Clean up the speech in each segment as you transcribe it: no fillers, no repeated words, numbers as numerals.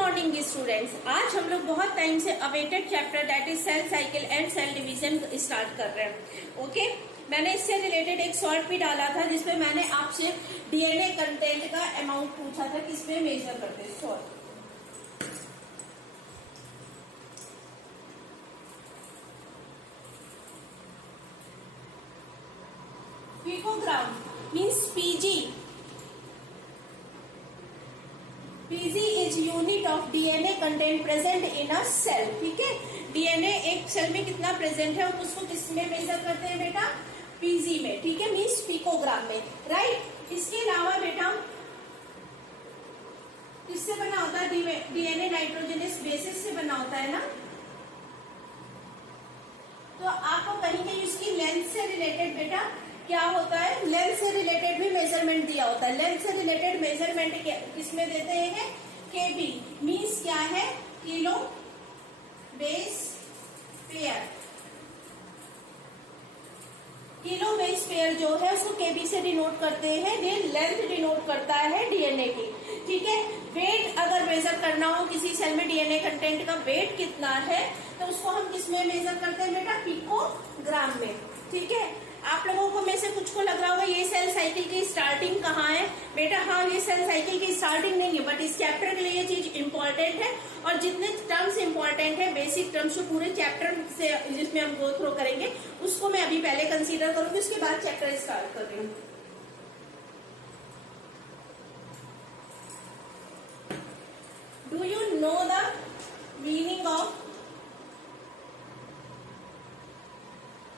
Morning students. आज हम लोग बहुत टाइम से awaited chapter that is cell cycle and cell division start कर रहे हैं। ओके, मैंने इससे रिलेटेड एक शॉर्ट भी डाला था जिसमें मैंने आपसे डीएनए कंटेंट का अमाउंट पूछा था कि इसमें मेजर करते हैं। Sorry, picogram means PG. PG is unit of DNA content present in a cell. ठीक है, डीएनए एक सेल में कितना प्रेजेंट है हम उसको किस में मेजर करते हैं बेटा? पीजी में। ठीक है, मीन्स पिकोग्राम में। राइट। इसके अलावा बेटा किससे बना होता है? डीएनए नाइट्रोजनस बेसिस से बना होता है ना। तो आपको कहीं कहीं उसकी लेंथ से रिलेटेड बेटा क्या होता है, लेंथ से रिलेटेड भी मेजरमेंट दिया होता है। लेंथ से रिलेटेड मेजरमेंट किसमें देते हैं? केबी मीन्स क्या है? Kilo base pair. Kilo base pair जो है उसको केबी से डिनोट करते हैं। ये लेंथ डिनोट करता है डीएनए की। ठीक है, वेट अगर मेजर करना हो किसी सेल में डीएनए कंटेंट का वेट कितना है तो उसको हम किसमें मेजर करते हैं बेटा? पिकोग्राम में। ठीक है, आप लोगों को में से कुछ को लग रहा होगा ये सेल साइकिल की स्टार्टिंग कहाँ है बेटा? हाँ, ये सेल साइकिल की स्टार्टिंग नहीं है, बट इस चैप्टर के लिए ये चीज इंपॉर्टेंट है। और जितने टर्म्स इंपॉर्टेंट है, बेसिक टर्म्स जो पूरे चैप्टर से जिसमें हम गो थ्रू करेंगे उसको मैं अभी पहले कंसीडर करूंगी, उसके बाद चैप्टर स्टार्ट कर रही हूँ। Do you know the meaning of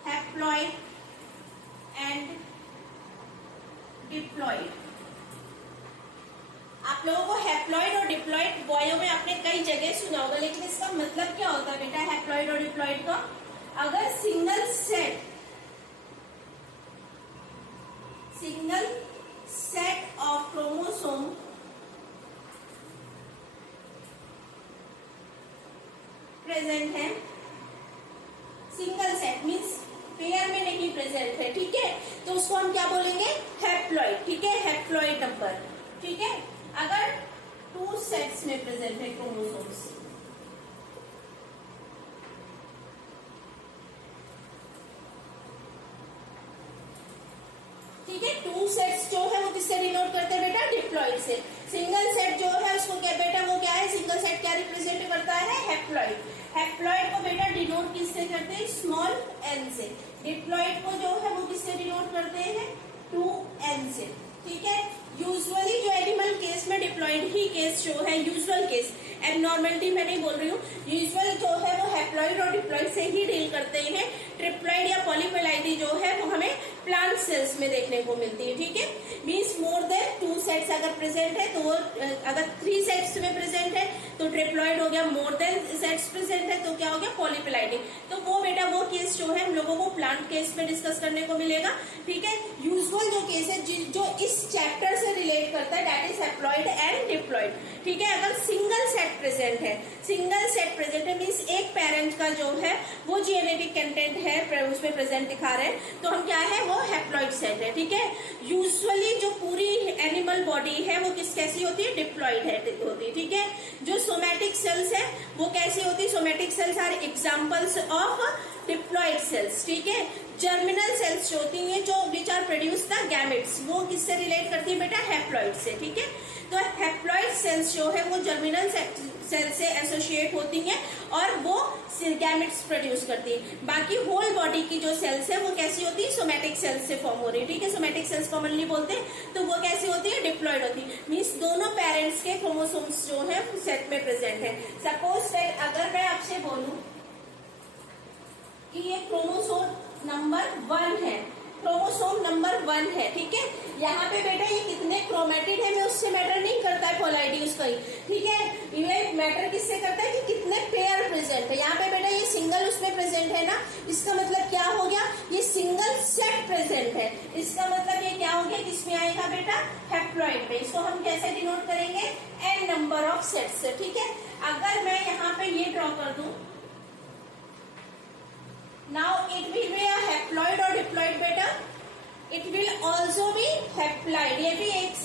haploid and diploid? आप लोगों को हैप्लॉइड और डिप्लॉइड बॉयों में आपने कई जगह सुना होगा, लेकिन इसका मतलब क्या होता है बेटा हैप्लॉइड और डिप्लॉइड का? अगर single set of chromosome present है, सिंगल सेट मीन्स पेयर में नहीं प्रेजेंट है, ठीक है, तो उसको हम क्या बोलेंगे? हैप्लॉइड। ठीक है, हैप्लॉइड नंबर। ठीक है, अगर 2 सेट्स में प्रेजेंट है क्रोमोसोम्स, ठीक है, 2 सेट्स जो है वो किससे डिनोट करते हैं बेटा? डिप्लॉइड से। सिंगल सेट जो है उसको क्या बेटा, वो क्या है? सिंगल सेट क्या रिप्रेजेंट करता है? हैप्लॉइड। हैप्लॉइड को बेटा डिनोट किससे करते हैं? स्मॉल एन से। डिप्लॉइड को जो है वो किससे डिनोट करते हैं? 2n से। ठीक है, यूजुअली जो एनिमल केस में डिप्लॉइड ही केस जो है, यूजुअल केस, एबनॉर्मलिटी मैं नहीं बोल रही हूँ, यूजुअल जो है वो हैप्लॉइड और डिप्लॉइड से ही डील करते हैं। ट्रिप्लॉइड या पॉलीपेलाइडी जो है वो हमें प्लांट सेल्स में देखने को मिलती है। ठीक है, मीन्स मोर देन 2 सेट्स अगर प्रेजेंट है तो वो, अगर 3 सेट्स में प्रेजेंट है तो ट्रिप्लॉइड हो गया, मोर देन सेट्स प्रेजेंट है तो क्या हो गया? पॉलीपेलाइडी। तो वो बेटा वो केस जो है हम लोगों को प्लांट केस में डिस्कस करने को मिलेगा। ठीक है, यूजुअल जो केस है जो इस चैप्टर से रिलेट करता है that is haploid and diploid. ठीक है, अगर सिंगल सेट प्रेजेंट है, सिंगल सेट प्रेजेंट है मीन्स एक पेरेंट का जो है वो जेनेटिक कंटेंट है उसमें प्रेजेंट दिखा रहे हैं तो हम क्या है? वो हैप्लॉइड सेट है। ठीक है, यूजुअली जो पूरी एनिमल बॉडी है वो कैसी होती है? डिप्लॉइड होती है। ठीक है, जो सोमैटिक सेल्स है वो कैसी होती है? Somatic cells are examples of diploid cells. ठीक है, जर्मिनल सेल्स जो होती हैं जो which are produce the gametes, वो किससे रिलेट करती है बेटा? हैप्लॉइड से। ठीक है, तो हैप्लॉइड सेल्स जो है वो जर्मिनल सेल से एसोसिएट होती हैं और वो गैमेट्स प्रोड्यूस करती है। बाकी होल बॉडी की जो सेल्स है वो कैसी होती है? सोमैटिक सेल्स से फॉर्म हो रही है। ठीक है, सोमैटिक सेल्स कॉमनली बोलते हैं, तो वो कैसी होती है? डिप्लॉइड होती है। मीन्स दोनों पेरेंट्स के क्रोमोसोम्स जो है सेट में प्रेजेंट है। सपोज दैट अगर मैं आपसे बोलूं कि ये क्रोमोसोम नंबर 1 है, क्रोमोसोम नंबर 1 है, ठीक है, यहाँ पे बेटा ये कितने क्रोमेटिड है मैं उससे मैटर नहीं करता है पोलैरिटी उसका ही। ठीक है, ये मैटर किससे करता है कि कितने पेयर प्रेजेंट है। यहाँ पे बेटा ये सिंगल उसमें प्रेजेंट है ना, इसका मतलब क्या हो गया? ये सिंगल सेट प्रेजेंट है, इसका मतलब ये क्या हो गया? किसमें आएगा बेटा? हैप्लॉइड में। इसको हम कैसे डिनोट करेंगे? n नंबर ऑफ सेट्स से। ठीक है, अगर मैं यहाँ पे ये ड्रॉ कर दूं, now it will be a haploid or diploid बेटा? It will also be haploid। ये भी एक,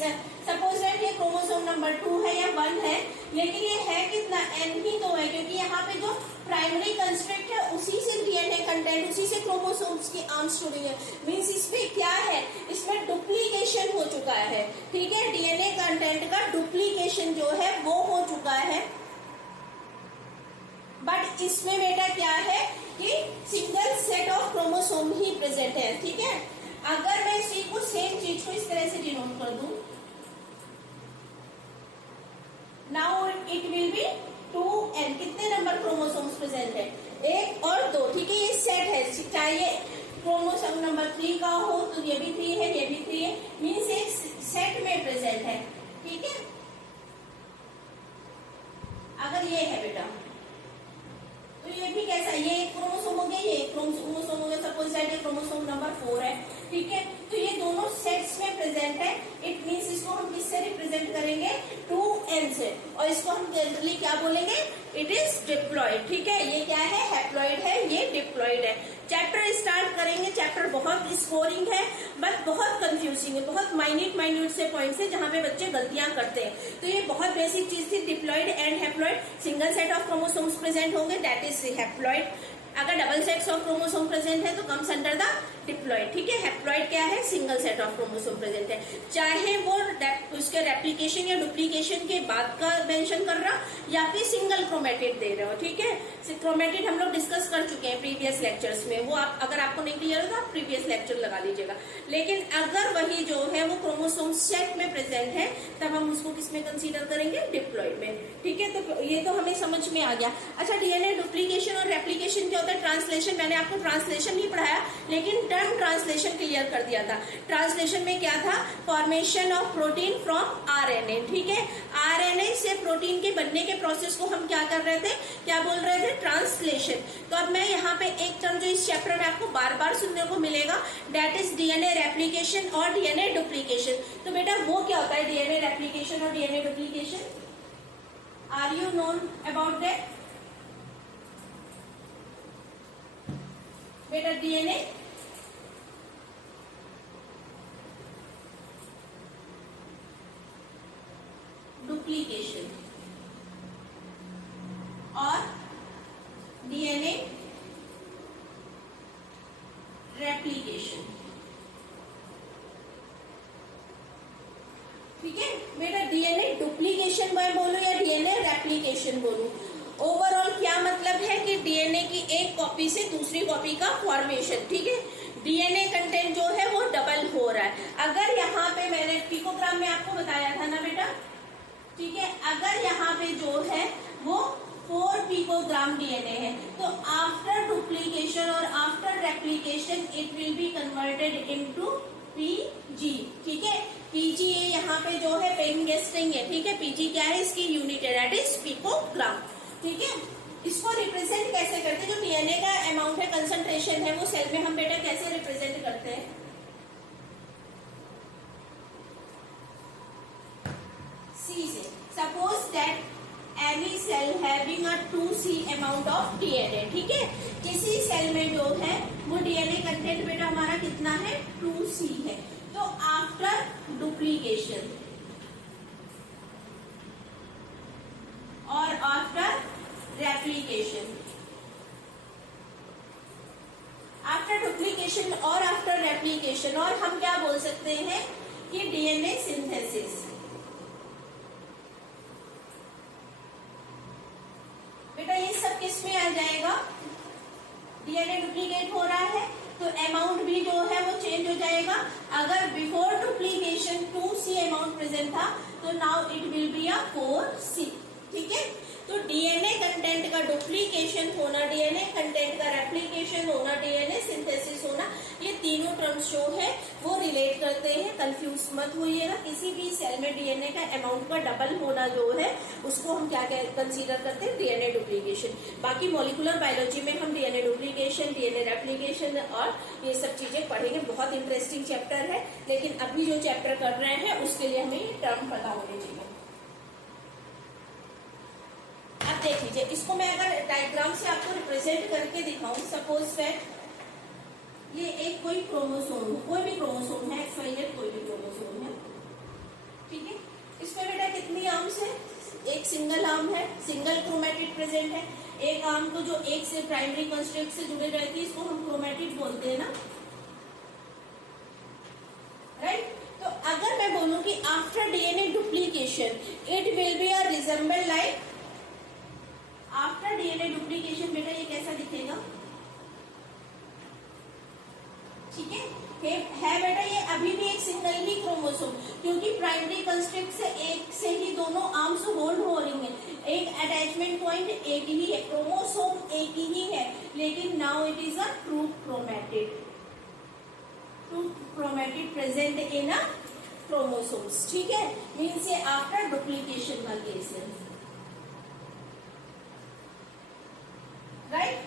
सपोज दैट ये क्रोमोसोम नंबर 2 है या 1 है लेकिन ये है कितना, n ही तो है, क्योंकि यहाँ पे जो प्राइमरी कंस्ट्रक्ट है उसी से डीएनए कंटेंट, उसी से क्रोमोसोम्स की आर्म्स जुड़ी है। मींस इसमें क्या है, इसमें डुप्लीकेशन हो चुका है। ठीक है, डीएनए कंटेंट का डुप्लीकेशन जो है वो हो चुका है। बट इसमें बेटा क्या है कि single set of chromosome he present है। ठीक है, अगर मैं इसी को सेम चीज को इस तरह से डिनोट कर दूं, now it will B 2n। कितने नंबर क्रोमोसोम्स प्रेजेंट है, 1 और 2। ठीक है, ये सेट है, चाहे ये क्रोमोसोम नंबर 3 का हो तो ये भी 3 है, ये भी 3 है, मीन्स एक सेट में प्रेजेंट है। ठीक है, अगर ये है बेटा तो ये भी कैसा, ये एक क्रोमोसोम हो गया, ये एक क्रोमोसोम हो गया, सपोज दैट ये क्रोमोसोम नंबर 4 है। ठीक है, तो ये दोनों सेट्स में प्रेजेंट है। इट मींस इसको हम किससे रिप्रेजेंट करेंगे, 2n से, और इसको हम जनरली क्या बोलेंगे, इट इज डिप्लॉइड। ठीक है, ये क्या है, हैप्लॉइड है, ये डिप्लॉइड है। चैप्टर स्टार्ट करेंगे, चैप्टर बहुत स्कोरिंग है बट बहुत कंफ्यूजिंग है, बहुत माइन्यूट से पॉइंट्स है जहां पे बच्चे गलतियां करते हैं। तो ये बहुत बेसिक चीज थी, diploid and haploid. Single set of chromosomes present होंगे, दैट इज हैप्लॉइड। अगर double sets of chromosome present है तो कम्स अंडर द डिप्लॉइड। ठीक है, हैप्लॉइड क्या है, single set of chromosome present है, चाहे वो उसके रेप्लिकेशन या डुप्लीकेशन के बाद का मेंशन कर रहा या फिर सिंगल क्रोमेटिड दे रहे हो। ठीक है, क्रोमेटिड हम लोग डिस्कस कर चुके हैं प्रीवियस लेक्चर्स में, वो आप अगर आपको नहीं क्लियर हो तो आप प्रीवियस लेक्चर लगा लीजिएगा। लेकिन अगर वही जो है वो क्रोमोसोम सेट में प्रेजेंट है तब हम उसको किसमें कंसीडर करेंगे, डिप्लॉइड में। ठीक है, तो ये तो हमें समझ में आ गया। अच्छा, डीएनए डुप्लीकेशन और रेप्लिकेशन क्या होता है, ट्रांसलेशन। मैंने आपको ट्रांसलेशन नहीं पढ़ाया लेकिन टर्म ट्रांसलेशन क्लियर कर दिया था। ट्रांसलेशन में क्या था, formation of protein from RNA. ठीक है, आरएनए से प्रोटीन के बनने के प्रोसेस को हम क्या कर रहे थे, क्या बोल रहे थे, ट्रांसलेशन। तो अब मैं यहाँ पे एक टर्म जो इस चैप्टर में आपको बार बार सुनने को मिलेगा, दैट इज डीएनए रेप्लिकेशन और डीएनए डुप्लीकेशन। तो बेटा वो क्या होता है, डीएनए रेप्लिकेशन और DNA duplication, are you known about that बेटा? डीएनए डुप्लीकेशन और डीएनए रेप्लिकेशन। ठीक है बेटा, डीएनए डुप्लीकेशन मैं बोलूं या डीएनए रेप्लिकेशन बोलूं, ओवरऑल क्या मतलब है कि डीएनए की एक कॉपी से दूसरी कॉपी का फॉर्मेशन। ठीक है, डीएनए कंटेंट जो है वो डबल हो रहा है। अगर यहाँ पे मैंने पिकोग्राम में आपको बताया था ना बेटा, ठीक है, अगर यहाँ पे जो है वो 4 पिकोग्राम डीएनए है तो आफ्टर डुप्लीकेशन और after replication it will be converted into PG. ठीक है, पीजी यहाँ पे जो है पेन गेस्टिंग है। ठीक है, पीजी क्या है, इसकी यूनिट है, दैट इज पिकोग्राम। ठीक है, इसको रिप्रेजेंट कैसे करते हैं, जो डीएनए का अमाउंट है, कंसंट्रेशन है, वो सेल में हम बेटा कैसे रिप्रेजेंट करते हैं, सी से। Suppose that any cell having a 2C amount of DNA. ठीक है, किसी सेल में जो है वो डीएनए कंटेंट बेटा हमारा कितना है, 2C है। तो आफ्टर डुप्लीकेशन और आफ्टर रेप्लिकेशन, आफ्टर डुप्लीकेशन और आफ्टर रेप्लिकेशन, और हम क्या बोल सकते हैं कि डीएनए सिंथेसिस। बेटा ये सब किस में आ जाएगा, डीएनए डुप्लीकेट हो रहा है तो अमाउंट भी जो है वो चेंज हो जाएगा। अगर before duplication 2C amount present था तो now it will be a 4C। ठीक है, तो डीएनए कंटेंट का डुप्लीकेशन होना, डीएनए कंटेंट का रेप्लिकेशन होना, डीएनए सिंथेसिस होना, ये तीनों टर्म्स जो है वो रिलेट करते हैं। कंफ्यूज मत होइएगा, किसी भी सेल में डीएनए का अमाउंट का डबल होना जो है उसको हम क्या कंसीडर करते हैं, डीएनए डुप्लीकेशन। बाकी मॉलिक्यूलर बायोलॉजी में हम डीएनए डुप्लीकेशन, डीएनए रेप्लिकेशन और ये सब चीजें पढ़ेंगे। बहुत इंटरेस्टिंग चैप्टर है, लेकिन अभी जो चैप्टर कर रहे हैं उसके लिए हमें ये टर्म पता होने चाहिए। अब देख लीजिए, इसको मैं अगर डायग्राम से आपको रिप्रेजेंट करके दिखाऊं, सपोज दैट ये एक कोई क्रोमोसोम, कोई भी क्रोमोसोम है, XYZ कोई भी क्रोमोसोम है। ठीक है, इसमें बेटा कितनी आर्म्स है, 1 से सिंगल आर्म है, सिंगल क्रोमेटिड प्रेजेंट है। एक आर्म को जो एक से प्राइमरी कंस्ट्रक्ट से जुड़े रहती है इसको हम क्रोमेटिड बोलते हैं ना, राइट। तो अगर मैं बोलूं कि after DNA duplication it will be a resemble like, after DNA duplication बेटा ये कैसा दिखेगा, ठीक है बेटा ये अभी भी एक सिंगल ही क्रोमोसोम, क्योंकि प्राइमरी कंस्ट्रक्ट से एक से ही दोनों आर्म्स होल्ड हो रही हैं, एक अटैचमेंट पॉइंट एक ही है, क्रोमोसोम एक ही है, लेकिन now it is a true chromatid present in a chromosomes, ठीक है। मीन्स ये आफ्टर डुप्लीकेशन का केस है, राइट।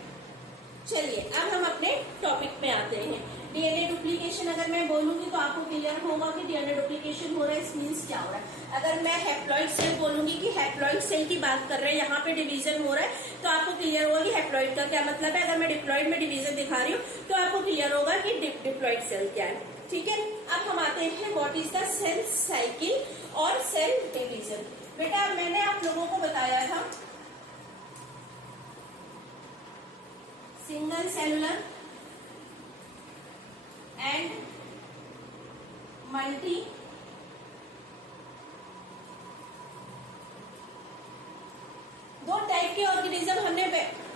चलिए अब हम अपने टॉपिक पे आते हैं। डीएनए डुप्लीकेशन अगर मैं बोलूंगी तो आपको क्लियर होगा कि डीएनए डुप्लीकेशन हो रहा है, इस मीन्स क्या हो रहा है। अगर मैं हैप्लॉइड सेल बोलूंगी कि हैप्लॉइड सेल की बात कर रहे हैं, यहाँ पे डिवीजन हो रहा है, तो आपको क्लियर होगा कि हैप्लॉइड का क्या मतलब है। अगर मैं डिप्लॉइड में डिवीजन दिखा रही हूँ तो आपको क्लियर होगा कि डिप्लॉइड सेल क्या है, ठीक है। अब हम आते हैं what is the cell cycle और सेल डिवीजन। बेटा मैंने आप लोगों को बताया था सिंगल सेलुलर एंड मल्टी दो टाइप के ऑर्गेनिज्म हमने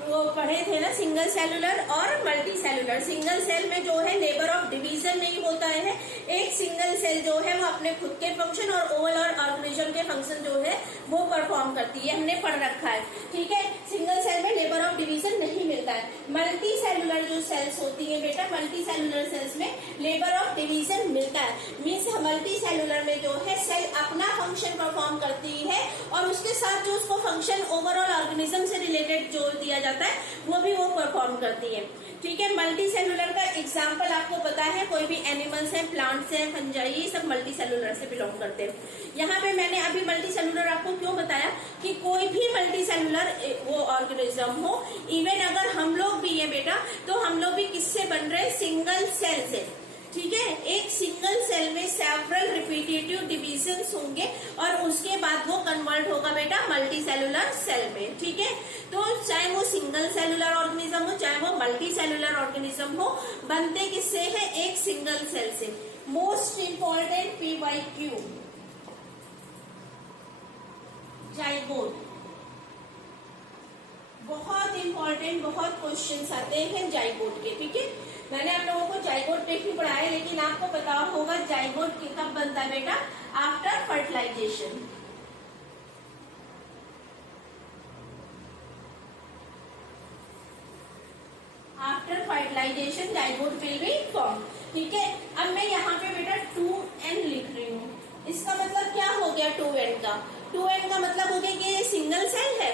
वो पढ़े थे ना, सिंगल सेलुलर और मल्टी सेलुलर। सिंगल सेल में जो है लेबर ऑफ डिवीजन नहीं होता है, एक सिंगल सेल जो है वो अपने खुद के फंक्शन और ओवरऑल ऑर्गेनिज्म के फंक्शन जो है वो परफॉर्म करती है, हमने पढ़ रखा है, ठीक है। सिंगल सेल में लेबर ऑफ डिवीजन नहीं मिलता है। मल्टी सेलुलर जो सेल्स होती है बेटा, मल्टी सेलुलर सेल्स में लेबर ऑफ डिवीजन मिलता है। मीन्स मल्टी सेलुलर में जो है सेल अपना फंक्शन परफॉर्म करती है और उसके साथ जो उसको फंक्शन ओवरऑल ऑर्गेनिज्म से रिलेटेड जो दिया जाता है वो भी वो परफॉर्म करती है, ठीक है। मल्टी सेलुलर का एग्जाम्पल आपको पता है, कोई भी एनिमल्स है, प्लांट्स है, फंजाई, ये सब मल्टी सेलुलर से बिलोंग करते हैं। यहाँ पे मैंने अभी मल्टी सेलुलर आपको क्यों बताया कि कोई भी मल्टी सेलुलर वो ऑर्गेनिज्म हो, इवन अगर हम लोग भी है बेटा, तो हम लोग भी किससे बन रहे हैं, सिंगल सेल से, ठीक है। एक सिंगल सेल में सेवरल रिपीटेटिव डिविजन्स होंगे और उसके बाद वो कन्वर्ट होगा बेटा मल्टी सेलुलर सेल में, ठीक है। तो चाहे वो सिंगल सेलुलर ऑर्गेनिज्म हो चाहे वो मल्टी सेलुलर ऑर्गेनिज्म हो, बनते किससे है, एक सिंगल सेल से। मोस्ट इंपॉर्टेंट PYQ जाइगोट, बहुत इंपॉर्टेंट, बहुत क्वेश्चंस आते हैं जाइगोट के, ठीक है। मैंने आप लोगों को जाइगोट पे भी पढ़ाया, लेकिन आपको पता होगा जाइगोट कब बनता है बेटा, after fertilisation. After fertilisation zygote will be form, ठीक है। अब मैं यहाँ पे बेटा 2N लिख रही हूँ, इसका मतलब क्या हो गया 2N का, 2N का मतलब हो गया कि ये सिंगल सेल है,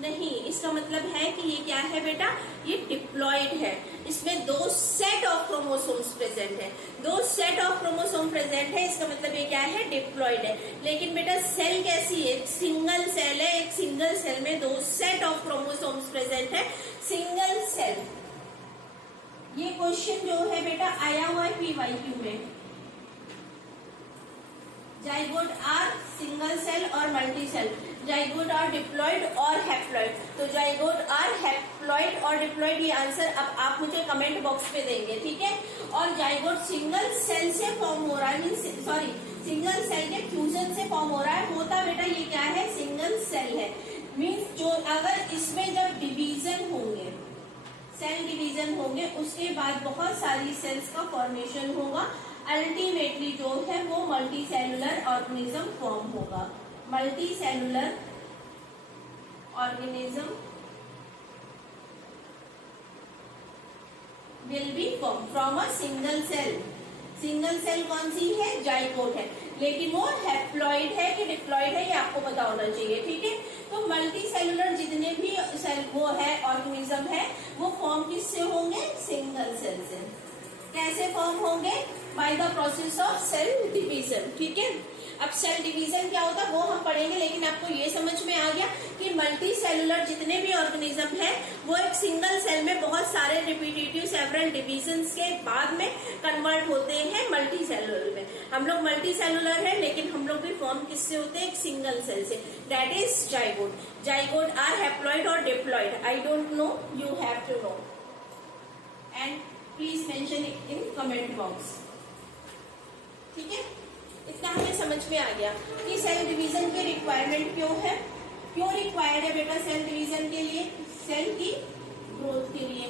नहीं, इसका मतलब है कि ये क्या है बेटा, ये डिप्लॉइड है। इसमें दो सेट ऑफ क्रोमोसोम्स प्रेजेंट है, दो सेट ऑफ क्रोमोसोम प्रेजेंट है, इसका मतलब ये क्या है, डिप्लॉइड है। लेकिन बेटा सेल कैसी है, सिंगल सेल है, एक सिंगल सेल में दो सेट ऑफ क्रोमोसोम्स प्रेजेंट है, सिंगल सेल। ये क्वेश्चन जो है बेटा आया हुआ है PYQ में, जाइगोट आर सिंगल सेल और multi cell, zygote are diploid और हैप्लॉइड। तो जाइगोट आर हैप्लॉइड और डिप्लॉइड, ये आंसर अब आप मुझे कमेंट बॉक्स पे देंगे, ठीक है। और जाइगोट सिंगल सेल से फॉर्म हो रहा है, मीन सॉरी सिंगल सेल के फ्यूजन से फॉर्म हो रहा है, होता बेटा ये क्या है, सिंगल सेल है। मीन्स जो अगर इसमें जब डिवीजन होंगे, सेल डिवीजन होंगे, उसके बाद बहुत सारी सेल्स का फॉर्मेशन होगा, अल्टीमेटली जो है वो मल्टी सेलुलर ऑर्गेनिज्म फॉर्म होगा। Multicellular organism will be form from a single cell. Single cell कौन सी है, जाइगोट है, लेकिन वो हैप्लॉइड है कि डिप्लॉइड है ये आपको पता होना चाहिए, ठीक है। तो मल्टी सेलुलर जितने भी सेल वो है ऑर्गेनिज्म है, वो फॉर्म किससे होंगे, सिंगल सेल से। कैसे फॉर्म होंगे, by the process of cell division, ठीक है। अब सेल डिवीजन क्या होता है वो हम पढ़ेंगे, लेकिन आपको ये समझ में आ गया कि मल्टी सेलुलर जितने भी ऑर्गेनिज्म है वो एक सिंगल सेल में बहुत सारे रिपीटेटिव सेवरल डिविजन्स के बाद में कन्वर्ट होते हैं मल्टी सेलुलर में। हम लोग मल्टी सेलुलर है, लेकिन हम लोग भी फॉर्म किससे होते हैं? एक सिंगल सेल से, that is zygote. Zygote are haploid और diploid, I don't know, you have to know and please mention it in comment box. ठीक है, इतना हमें समझ में आ गया कि सेल डिवीजन की रिक्वायरमेंट क्यों है, क्यों रिक्वायर्ड है बेटा सेल डिवीजन के लिए? सेल की ग्रोथ के लिए।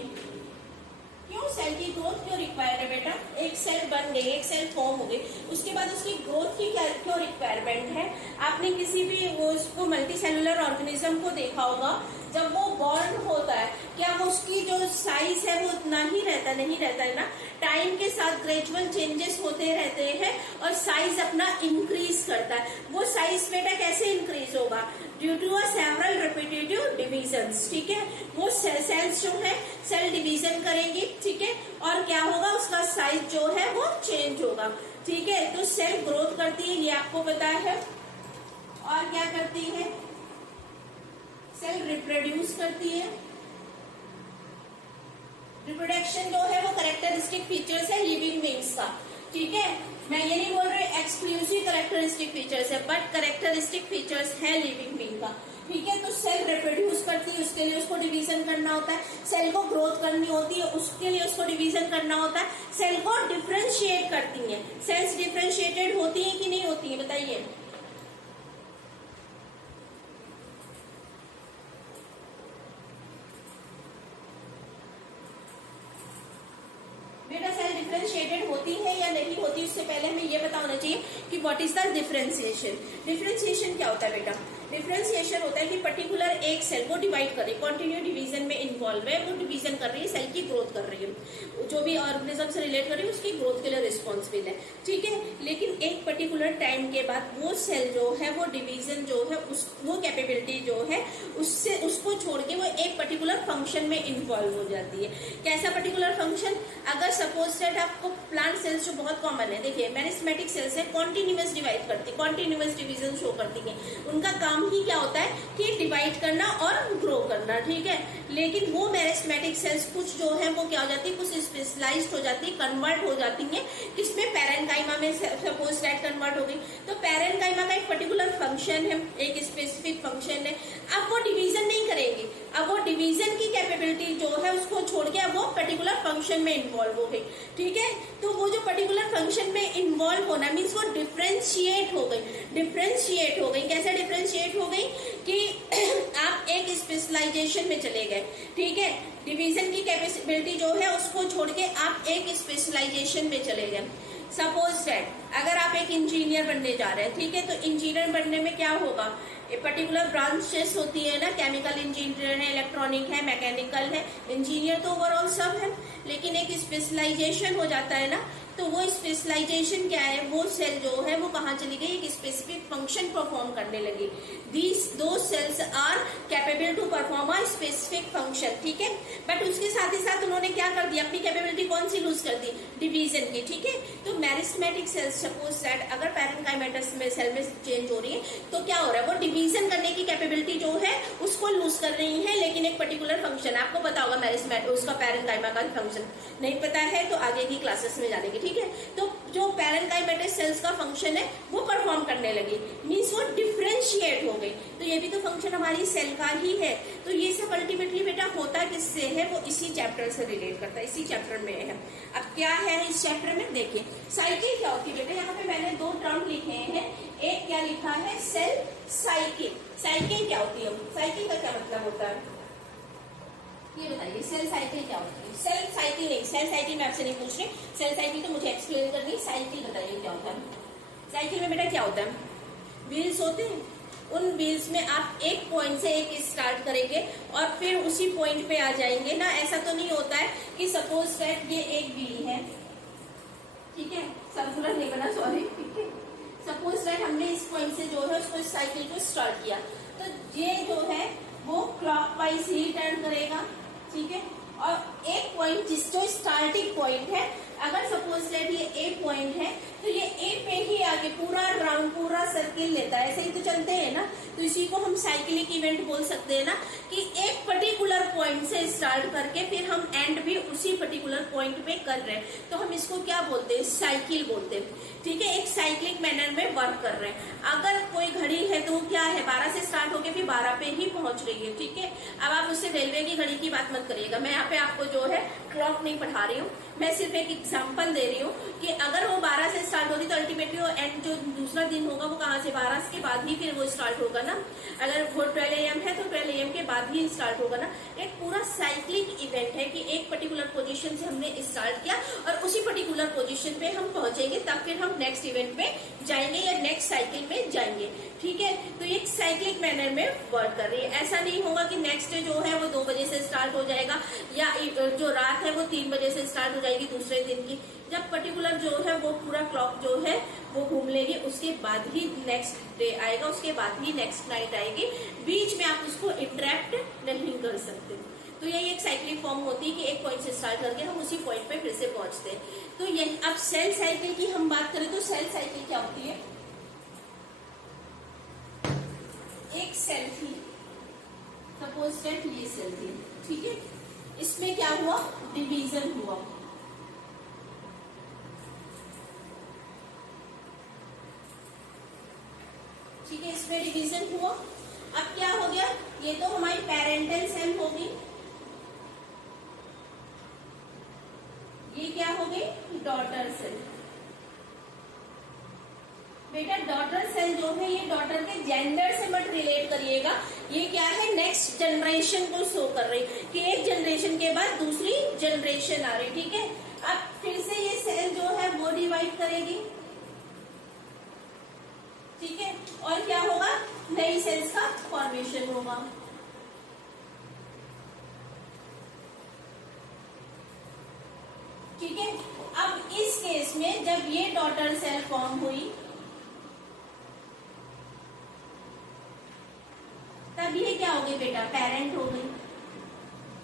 क्यों सेल की ग्रोथ क्यों रिक्वायर्ड है बेटा? एक सेल बन गई, एक सेल फॉर्म हो गई, उसके बाद उसकी ग्रोथ की क्या क्यों रिक्वायरमेंट है? आपने किसी भी उसको मल्टी सेलुलर ऑर्गेनिज्म को देखा होगा, जब वो बॉर्न होता है, क्या वो उसकी जो साइज है वो उतना ही रहता नहीं रहता है ना? टाइम के साथ ग्रेजुअल चेंजेस होते रहते हैं और साइज अपना इंक्रीज करता है। वो साइज बेटा कैसे इंक्रीज होगा? Due to a several repetitive divisions. ठीक है, वो सेल्स जो है सेल डिवीजन करेंगी, ठीक है, और क्या होगा? उसका साइज जो है वो चेंज होगा। ठीक है, तो सेल ग्रोथ करती है, ये आपको पता है, और क्या करती है? सेल रिप्रोड्यूस करती है। रिप्रोडक्शन जो है वो कैरेक्टरिस्टिक फीचर्स है लिविंग बीइंग्स का। ठीक है, मैं ये नहीं बोल रही एक्सक्लूसिव कैरेक्टरिस्टिक फीचर्स है, बट कैरेक्टरिस्टिक फीचर्स है लिविंग बीइंग का। ठीक है, तो सेल रिप्रोड्यूस करती है, उसके लिए उसको डिवीजन करना होता है। सेल को ग्रोथ करनी होती है, उसके लिए उसको डिवीजन करना होता है। सेल को डिफ्रेंशिएट करती है। सेल्स डिफ्रेंशिएटेड होती है कि नहीं होती है, बताइए? बेटा सेल डिफरेंशिएटेड होती है या नहीं होती, उससे पहले हमें ये पता होना चाहिए कि what is the differentiation. Differentiation क्या होता है बेटा? डिफरेंशिएशन होता है कि पर्टिकुलर एक सेल को डिवाइड कर रही है, कंटिन्यू डिवीजन में इन्वॉल्व है, वो डिवीजन कर रही है, सेल की ग्रोथ कर रही है, जो भी ऑर्गेनिज्म से रिलेट कर रही है उसकी ग्रोथ के लिए रिस्पॉन्सिबल है। ठीक है, लेकिन एक पर्टिकुलर टाइम के बाद वो सेल जो है वो डिवीजन जो है वो कैपेबिलिटी जो है उससे उसको छोड़ के वो एक पर्टिकुलर फंक्शन में इन्वॉल्व हो जाती है। कैसा पर्टिकुलर फंक्शन? अगर सपोज दैट आपको प्लांट सेल्स जो बहुत कॉमन है, देखिए मेरिस्टेमेटिक सेल्स है, कॉन्टिन्यूअस डिवाइड करती, कॉन्टिन्यूअस डिवीजन शो करती है। उनका काम ही क्या होता है कि डिवाइड करना और ग्रो करना। ठीक है, लेकिन वो मेरिस्टेमेटिक सेल्स कुछ जो है वो क्या हो जाती है, कुछ स्पेशलाइज्ड हो जाती है, कन्वर्ट हो जाती है। किसमें? पैरेन्काइमा में सपोज दैट कन्वर्ट हो गई। तो पैरेन्काइमा का एक पर्टिकुलर फंक्शन है, एक स्पेसिफिक फंक्शन है। अब वो डिवीजन नहीं करेंगे, अब वो डिवीजन की कैपेबिलिटी जो है उसको छोड़ के अब वो पर्टिकुलर फंक्शन में इन्वॉल्व हो गई। ठीक है, तो वो जो पर्टिकुलर फंक्शन में इन्वॉल्व होना मीन्स वो डिफरेंशिएट हो गई। डिफरेंशिएट हो गई, कैसे डिफरेंशिएट हो गई कि आप एक स्पेशलाइजेशन में चले गए। ठीक है, डिवीजन की कैपेबिलिटी जो है उसको छोड़ के आप एक स्पेशलाइजेशन में चले गए। सपोज दैट अगर आप एक इंजीनियर बनने जा रहे हैं, ठीक है, तो इंजीनियर बनने में क्या होगा? पर्टिकुलर ब्रांचेस होती है ना, केमिकल इंजीनियर है, इलेक्ट्रॉनिक है, मैकेनिकल है। इंजीनियर तो ओवरऑल सब है, लेकिन एक स्पेशलाइजेशन हो जाता है ना, तो वो स्पेशलाइजेशन क्या है? वो सेल जो है वो कहाँ चली गई? एक स्पेसिफिक फंक्शन परफॉर्म करने लगी। दो cells are capable to perform a specific function. ठीक है, बट उसके साथ ही साथ उन्होंने क्या कर दिया? अपनी कैपेबिलिटी कौन सी लूज कर दी? डिवीजन की। ठीक है, तो मेरिस्टेमेटिक सेल्स सपोज दैट अगर पैरेन्काइमेटस में सेल में चेंज हो रही है तो क्या हो रहा है? वो डिवीजन करने की कैपेबिलिटी जो है उसको लूज कर रही है, लेकिन एक पर्टिकुलर फंक्शन आपको पता होगा मेरिस्टेमेटिक उसका पैरेन्काइमा का फंक्शन। नहीं पता है तो आगे की क्लासेस में जानेंगे। ठीक है, तो जो पैरेन्काइमेटस सेल्स का फंक्शन है वो परफॉर्म करने लगी, मीन्स वो डिफरेंशिएट हो गई। तो ये भी तो फंक्शन हमारी सेल का ही है। तो ये सब अल्टीमेटली बेटा होता किससे है? वो इसी चैप्टर से रिलेट करता है, इसी चैप्टर में है। अब क्या है इस चैप्टर में? देखिए साइकिल क्या होती है बेटा, यहाँ पे मैंने दो टर्म लिखे हैं। एक क्या लिखा है? Cell cycle. साइकिल क्या होती है? साइकिल का क्या मतलब होता है ये बताइए? सेल साइकिल क्या होती है? सेल साइकिल नहीं, सेल साइकिल मैं आपसे नहीं पूछ रही, सेल साइकिल तो मुझे एक्सप्लेन करनी। साइकिल बताइए क्या होता है? साइकिल में बेटा क्या होता है? व्हील्स होते हैं, उन व्हील्स में आप एक पॉइंट से एक स्टार्ट करेंगे और फिर उसी पॉइंट पे आ जाएंगे ना। ऐसा तो नहीं होता है कि सपोज दैट ये एक व्हील है, ठीक है, सर्कुलर नहीं बना, सॉरी, ठीक है। सपोज दैट हमने इस पॉइंट से जो है उसको इस साइकिल को स्टार्ट किया, तो ये जो है वो क्लॉकवाइज ही टर्न करेगा। ठीक है, और एक पॉइंट जो स्टार्टिंग पॉइंट है, अगर सपोज दैट ये ए पॉइंट है तो ये ए पे ही आगे पूरा राउंड पूरा सर्किल लेता है। ऐसे ही तो चलते हैं ना, तो इसी को हम साइक्लिक इवेंट बोल सकते हैं ना, कि एक पर्टिकुलर पॉइंट से स्टार्ट करके फिर हम एंड भी उसी पर्टिकुलर पॉइंट पे कर रहे हैं, तो हम इसको क्या बोलते हैं, साइकिल बोलते हैं। ठीक है, एक साइक्लिक मैनर में वर्क कर रहे हैं। अगर कोई घड़ी है तो क्या है, 12 से स्टार्ट होके फिर 12 पे ही पहुंच रही है। ठीक है, अब आप उससे रेलवे की घड़ी की बात मत करिएगा, मैं यहाँ पे आपको जो है क्लॉक नहीं पढ़ा रही हूँ, मैं सिर्फ एक एग्जांपल दे रही हूँ कि अगर वो 12 से स्टार्ट होगी तो अल्टीमेटली वो एंड जो दूसरा दिन होगा वो कहाँ से, 12 के बाद ही फिर वो स्टार्ट होगा ना। अगर वो 12 AM है तो 12 AM के बाद ही स्टार्ट होगा ना। एक पूरा साइक्लिक इवेंट है कि एक पर्टिकुलर पोजीशन से हमने स्टार्ट किया और उसी पर्टिकुलर पोजीशन पे हम पहुंचेंगे, तब फिर हम नेक्स्ट इवेंट पे जाएंगे या नेक्स्ट साइकिल में जाएंगे। ठीक है, तो एक साइक्लिक मैनर में वर्क कर रही है। ऐसा नहीं होगा कि नेक्स्ट डे जो है वो 2 बजे से स्टार्ट हो जाएगा या जो रात है वो 3 बजे से स्टार्ट हो जाएगी दूसरे दिन की। जब पर्टिकुलर जो है वो पूरा क्लॉक जो है वो घूम लेगी, उसके बाद ही नेक्स्ट डे आएगा, उसके बाद ही नेक्स्ट नाइट आएगी, बीच में आप उसको इंटरप्ट नहीं कर सकते। तो यही एक साइक्लिक फॉर्म होती है कि एक पॉइंट से स्टार्ट करके हम उसी पॉइंट पे फिर से पहुंचते हैं। तो ये अब सेल साइकिल की हम बात करें तो सेल साइकिल क्या होती है, एक सेल थी, सपोज दैट ये सेल थी। ठीक है, इसमें क्या हुआ, डिवीजन हुआ। ठीक है, इसमें डिवीजन हुआ। अब क्या हो गया, ये तो हमारी पेरेंटल सेल हो गई, ये क्या हो गई, डॉटर सेल। बेटा डॉटर सेल जो है ये डॉटर के जेंडर से मत रिलेट करिएगा, ये क्या है, नेक्स्ट जनरेशन को शो कर रही कि एक जनरेशन के बाद दूसरी जनरेशन आ रही। ठीक है, अब फिर से ये सेल जो है वो डिवाइड करेगी। ठीक है, और क्या होगा, नई सेल्स का फॉर्मेशन होगा। ठीक है, अब इस केस में जब ये डॉटर सेल फॉर्म हुई तब ये क्या हो गई बेटा, पेरेंट हो गई।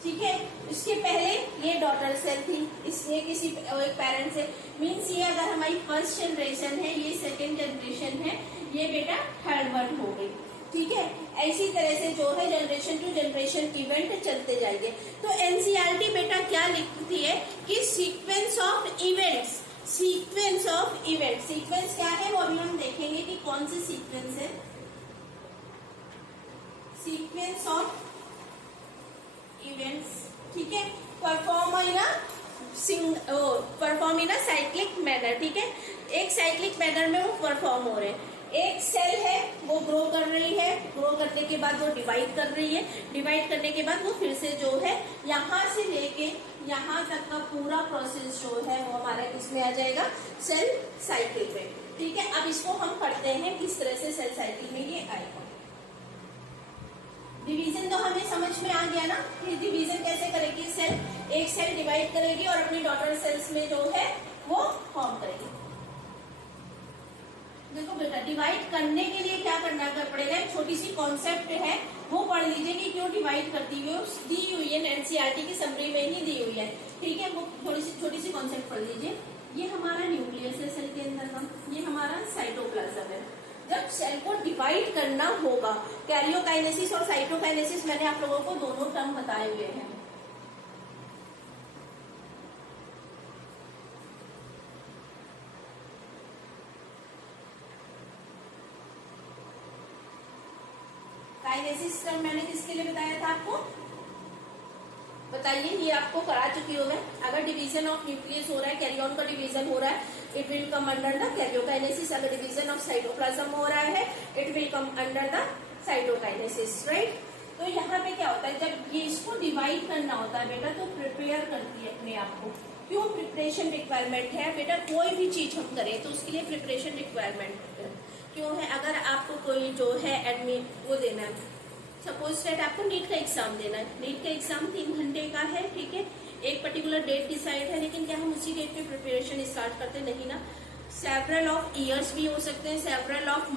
ठीक है, इसके पहले ये डॉटर सेल थी, इसलिए किसी एक पेरेंट से मीन्स ये अगर हमारी फर्स्ट जनरेशन है, ये सेकेंड जनरेशन है, ये बेटा थर्ड वन हो गई। ठीक है, ऐसी तरह से जो है जनरेशन टू जनरेशन इवेंट चलते जाएंगे। तो एनसीईआरटी बेटा क्या लिखती है कि sequence of events, sequence of event, sequence क्या है वो अभी हम देखेंगे कि कौन सी सीक्वेंस है। सीक्वेंस ऑफ इवेंट्स, ठीक है, perform in a cyclic manner. ठीक है, एक साइक्लिक मैनर में वो परफॉर्म हो रहे हैं। एक सेल है वो ग्रो कर रही है, ग्रो करने के बाद वो डिवाइड कर रही है, डिवाइड करने के बाद वो फिर से जो है यहाँ से लेके यहाँ तक का पूरा प्रोसेस जो है वो हमारा इसमें आ जाएगा सेल साइकिल में। ठीक है, अब इसको हम पढ़ते हैं किस तरह से सेल साइकिल में ये आएगा। डिवीजन तो हमें समझ में आ गया ना कि डिवीजन कैसे करेगी सेल, एक सेल डिवाइड करेगी और अपनी डॉटर सेल्स में जो है वो फॉर्म करेगी। देखो बेटा, डिवाइड करने के लिए क्या करना पड़ेगा, एक छोटी सी कॉन्सेप्ट है वो पढ़ लीजिए कि क्यों डिवाइड करती हुई दी हुई है, एनसीईआरटी की समरी में ही दी हुई है। ठीक है, वो छोटी सी कॉन्सेप्ट पढ़ लीजिए। ये हमारा न्यूक्लियस है सेल के अंदर का, ये हमारा साइटोप्लाज्म है। जब सेल को डिवाइड करना होगा, कैरियोकाइनेसिस और साइटोकाइनेसिस मैंने आप लोगों को दोनों टर्म बताए हुए हैं। काइनेसिस टर्म मैंने किसके लिए बताया था आपको, बताइए, ये आपको करा चुकी हूँ मैं। अगर डिवीजन ऑफ न्यूक्लियस हो रहा है, कैरियन का डिवीजन हो रहा है, it will come under the karyokinesis. अगर डिवीजन ऑफ साइटोप्लाज्म हो रहा है, it will come under the cytokinesis, right. तो यहाँ पे क्या होता है, जब ये इसको डिवाइड करना होता है बेटा तो प्रिपेयर करती है अपने आप को। क्यों प्रिपरेशन रिक्वायरमेंट है बेटा, कोई भी चीज हम करें तो उसके लिए प्रिपरेशन रिक्वायरमेंट क्यों है। अगर आपको कोई जो है एडमिट वो देना है, सपोज दैट आपको नीट का एग्जाम देना है, नीट का एग्जाम 3 घंटे का है। ठीक है, एक पर्टिकुलर डेट डिसाइड है, लेकिन क्या हम उसी डेट पे प्रिपरेशन स्टार्ट करते नहीं ना। सेवरल ऑफ ईयर्स भी हो सकते हैं, सेवरल ऑफ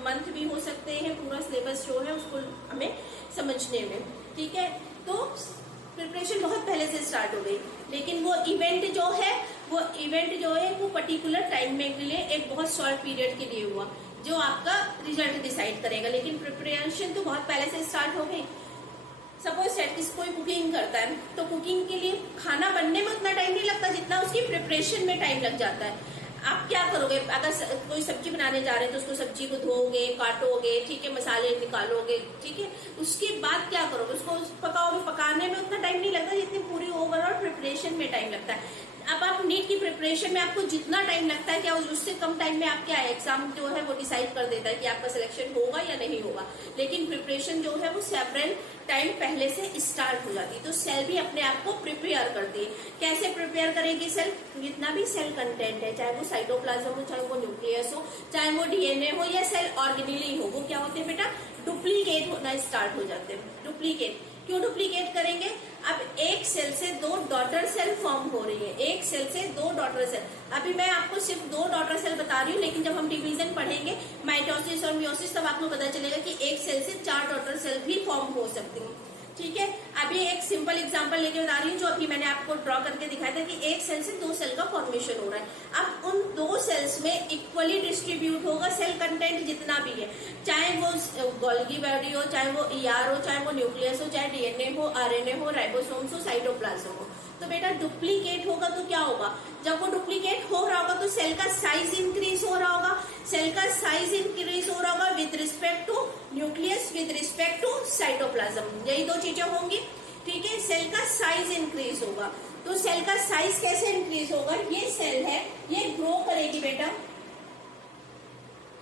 मंथ भी हो सकते हैं, पूरा सिलेबस जो है उसको हमें समझने में। ठीक है, तो प्रिपरेशन बहुत पहले से स्टार्ट हो गई, लेकिन वो इवेंट जो है वो पर्टिकुलर टाइम में के लिए एक बहुत शॉर्ट पीरियड के लिए हुआ। जो आपका रिजल्ट डिसाइड करेगा। लेकिन प्रिपरेशन तो बहुत पहले से स्टार्ट हो गई। सपोज कोई कुकिंग करता है तो कुकिंग के लिए खाना बनने में उतना टाइम नहीं लगता जितना उसकी प्रिपरेशन में टाइम लग जाता है। आप क्या करोगे, अगर कोई सब्जी बनाने जा रहे हैं तो उसको सब्जी को धोओगे, काटोगे, ठीक है, मसाले निकालोगे, ठीक है, उसके बाद क्या करोगे, उसको पकाओगे। पकाने में उतना टाइम नहीं लगता जितनी पूरी ओवरऑल प्रिपरेशन में टाइम लगता है। अब आप नीट की प्रिपरेशन में आपको जितना टाइम लगता है, क्या उससे कम टाइम में आप क्या एग्जाम जो है वो डिसाइड कर देता है कि आपका सिलेक्शन होगा या नहीं होगा। लेकिन प्रिपरेशन जो है वो सेवरल टाइम पहले से स्टार्ट हो जाती है। तो सेल भी अपने आप को प्रिपेयर करती है। कैसे प्रिपेयर करेगी सेल? जितना भी सेल कंटेंट है, चाहे वो साइटोप्लाज्म हो, चाहे वो न्यूक्लियस हो, चाहे वो डीएनए हो या सेल ऑर्गेनेली हो, वो क्या होते हैं बेटा, डुप्लीकेट होना स्टार्ट हो जाते हैं। डुप्लीकेट क्यों डुप्लीकेट करेंगे? अब एक सेल से दो डॉटर सेल फॉर्म हो रही है, एक सेल से दो डॉटर सेल। अभी मैं आपको सिर्फ दो डॉटर सेल बता रही हूँ, लेकिन जब हम डिवीजन पढ़ेंगे माइटोसिस और मियोसिस, तब आपको पता चलेगा कि एक सेल से 4 डॉटर सेल भी फॉर्म हो सकती हैं। ठीक है, अभी एक सिंपल एग्जांपल लेके बता रही हूँ, जो अभी मैंने आपको ड्रॉ करके दिखाया था कि एक सेल से दो सेल का फॉर्मेशन हो रहा है। अब उन दो सेल्स में इक्वली डिस्ट्रीब्यूट होगा सेल कंटेंट जितना भी है, चाहे वो गोल्गी बॉडी हो, चाहे वो ईआर हो, चाहे वो न्यूक्लियस हो, चाहे डीएनए हो, आरएनए हो, राइबोसोम्स हो, साइटोप्लाज्म हो। तो बेटा डुप्लीकेट होगा तो क्या होगा? जब वो डुप्लीकेट हो रहा होगा तो सेल का साइज इंक्रीज हो रहा होगा। सेल का साइज इंक्रीज हो रहा होगा with respect to nucleus, with respect to cytoplasm, यही दो चीजें होंगी। ठीक है, सेल का साइज इंक्रीज होगा। तो सेल का साइज कैसे इंक्रीज होगा? ये सेल है, ये ग्रो करेगी बेटा,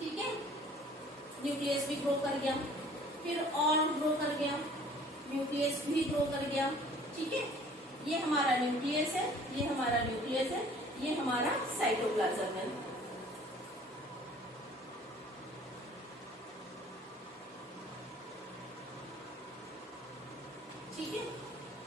ठीक है, न्यूक्लियस भी ग्रो कर गया, फिर और ग्रो कर गया, न्यूक्लियस भी ग्रो कर गया। ठीक है, ये हमारा न्यूक्लियस है, ये हमारा न्यूक्लियस है, ये हमारा साइटोप्लाज्म है। ठीक है,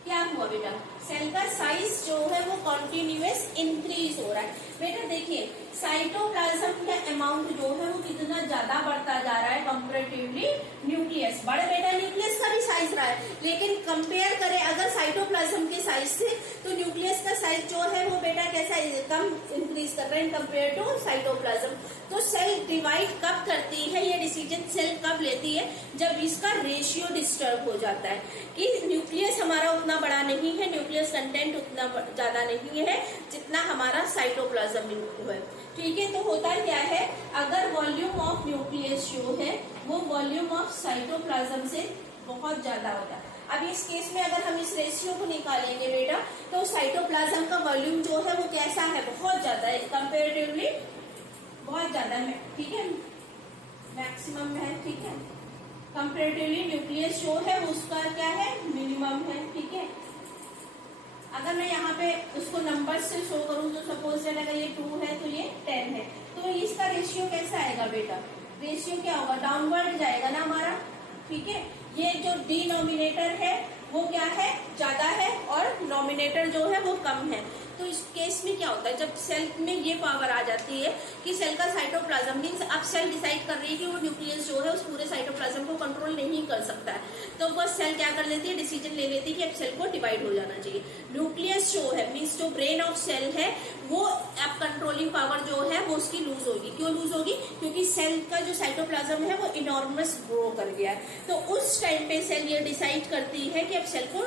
क्या हुआ बेटा? सेल का साइज जो है वो कॉन्टिन्यूअस इंक्रीज हो रहा है। बेटा देखिए, साइटोप्लाज्म का अमाउंट जो है वो कितना ज्यादा बढ़ता जा रहा है कंपेरेटिवली न्यूक्लियस। बड़े बेटा न्यूक्लियस का भी साइज रहा है, लेकिन कंपेयर करें अगर साइटोप्लाज्म के साइज से, तो न्यूक्लियस का साइज जो है वो बेटा कैसा कम इंक्रीज कर रहा है कंपेयर टू साइटोप्लाज्म। तो सेल डिवाइड कब करती है, ये डिसीजन सेल कब लेती है? जब इसका रेशियो डिस्टर्ब हो जाता है कि न्यूक्लियस हमारा उतना बड़ा नहीं है, न्यूक्लियस कंटेंट उतना ज्यादा नहीं है जितना हमारा साइटोप्लाज्म है। ठीक है, तो होता क्या है, अगर वॉल्यूम ऑफ न्यूक्लियस जो है वो वॉल्यूम ऑफ साइटोप्लाज्म से बहुत ज्यादा होता है। अब इस केस में अगर हम इस रेशियो को निकालेंगे बेटा, तो साइटोप्लाज्म का वॉल्यूम जो है वो कैसा है, बहुत ज्यादा है, कंपेरेटिवली बहुत ज्यादा है। ठीक है, मैक्सिमम है। ठीक है, कंपेरेटिवली न्यूक्लियस जो है उसका क्या है, मिनिमम है। ठीक है, अगर मैं यहाँ पे उसको नंबर से शो करूँ तो सपोज अगर ये 2 है तो ये 10 है, तो इसका रेशियो कैसा आएगा बेटा? रेशियो क्या होगा, डाउनवर्ड जाएगा ना हमारा। ठीक है, ये जो डिनोमिनेटर है वो क्या है, ज्यादा है, और नॉमिनेटर जो है वो कम है। तो इस केस में क्या होता है, जब सेल में ये पावर आ जाती है कि सेल का साइटोप्लाज्म मीन्स अब सेल डिसाइड कर रही है कि वो न्यूक्लियस जो है उस पूरे साइटोप्लाज्म को कंट्रोल नहीं कर सकता है, तो वो सेल क्या कर लेती है, डिसीजन ले लेती है कि अब सेल को डिवाइड हो जाना चाहिए। न्यूक्लियस जो है मीन्स जो ब्रेन ऑफ सेल है, वो अब कंट्रोलिंग पावर जो है वो उसकी लूज होगी। क्यों लूज होगी? क्योंकि सेल का जो साइटोप्लाज्म है वो इनॉर्मस ग्रो कर गया है। तो उस टाइम पे सेल ये डिसाइड करती है कि अब सेल को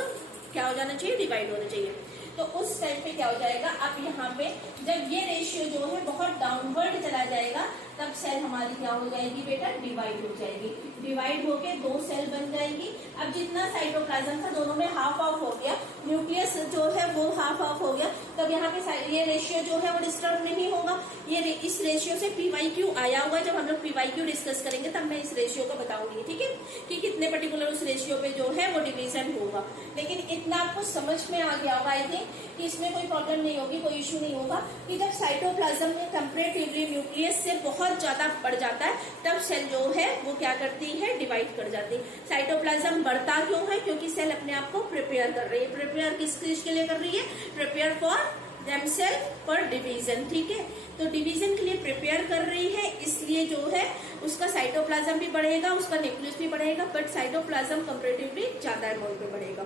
क्या हो जाना चाहिए, डिवाइड होना चाहिए। तो उस टाइम पे क्या हो जाएगा, अब यहाँ पे जब ये रेशियो जो है बहुत डाउनवर्ड चला जाएगा, तब सेल हमारी क्या हो जाएगी बेटा, डिवाइड हो जाएगी। डिवाइड होके 2 सेल बन जाएगी। अब जितना साइटोप्लाज्म था दोनों में हाफ ऑफ हो गया, न्यूक्लियस जो है वो हाफ ऑफ हो गया, तब यहाँ पे ये रेशियो जो है वो डिस्टर्ब नहीं होगा। ये इस रेशियो से PYQ आया हुआ है, जब हम लोग PYQ डिस्कस करेंगे तब मैं इस रेशियो को बताऊंगी। ठीक है, कि कितने पर्टिकुलर उस रेशियो पे जो है वो डिवीजन होगा। लेकिन इतना आपको समझ में आ गया होगा आई थिंक कि इसमें कोई प्रॉब्लम नहीं होगी, कोई इश्यू नहीं होगा कि जब साइटोप्लाज्म में कंपेरेटिवली न्यूक्लियस से बहुत ज्यादा बढ़ जाता है, तब सेल जो है वो क्या करती है, डिवाइड कर जाती है। साइटोप्लाज्म बढ़ता क्यों है? क्योंकि सेल अपने आप को प्रिपेयर कर रही है। प्रिपेयर किस चीज के लिए कर रही है? Prepare for themselves for division. ठीक है, तो डिवीजन के लिए प्रिपेयर कर रही है, इसलिए जो है उसका साइटोप्लाज्म भी बढ़ेगा, उसका न्यूक्लियस भी बढ़ेगा, बट साइटोप्लाज्म कंपेरेटिवली ज्यादा अमाउंट में बढ़ेगा।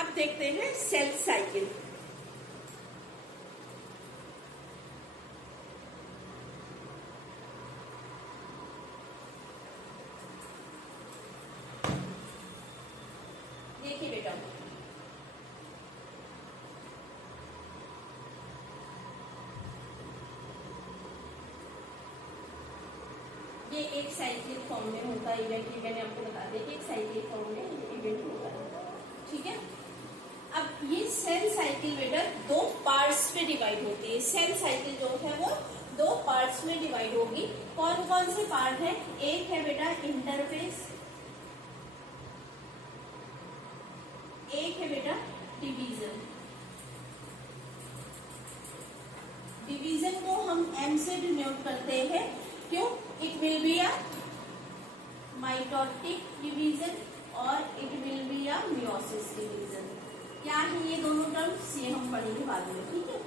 अब देखते हैं सेल साइकिल। देखिए बेटा, ये एक साइक्लिक फॉर्म में होता है इवेंट, ये मैंने आपको बता दिया कि एक साइक्लिक फॉर्म में इवेंट होता है, ठीक है। अब ये सेल साइकिल बेटा दो पार्ट्स में डिवाइड होती है। सेल साइकिल जो है वो दो पार्ट्स में डिवाइड होगी। कौन कौन से पार्ट है? एक है बेटा इंटरफेस, एक है बेटा डिवीजन। डिवीजन को हम एम से डिनोट करते हैं, क्यों? It will be a mitotic division और it will be a meiosis division. क्या है ये दोनों टर्म्स? ये हम पढ़ेंगे बाद में, ठीक है।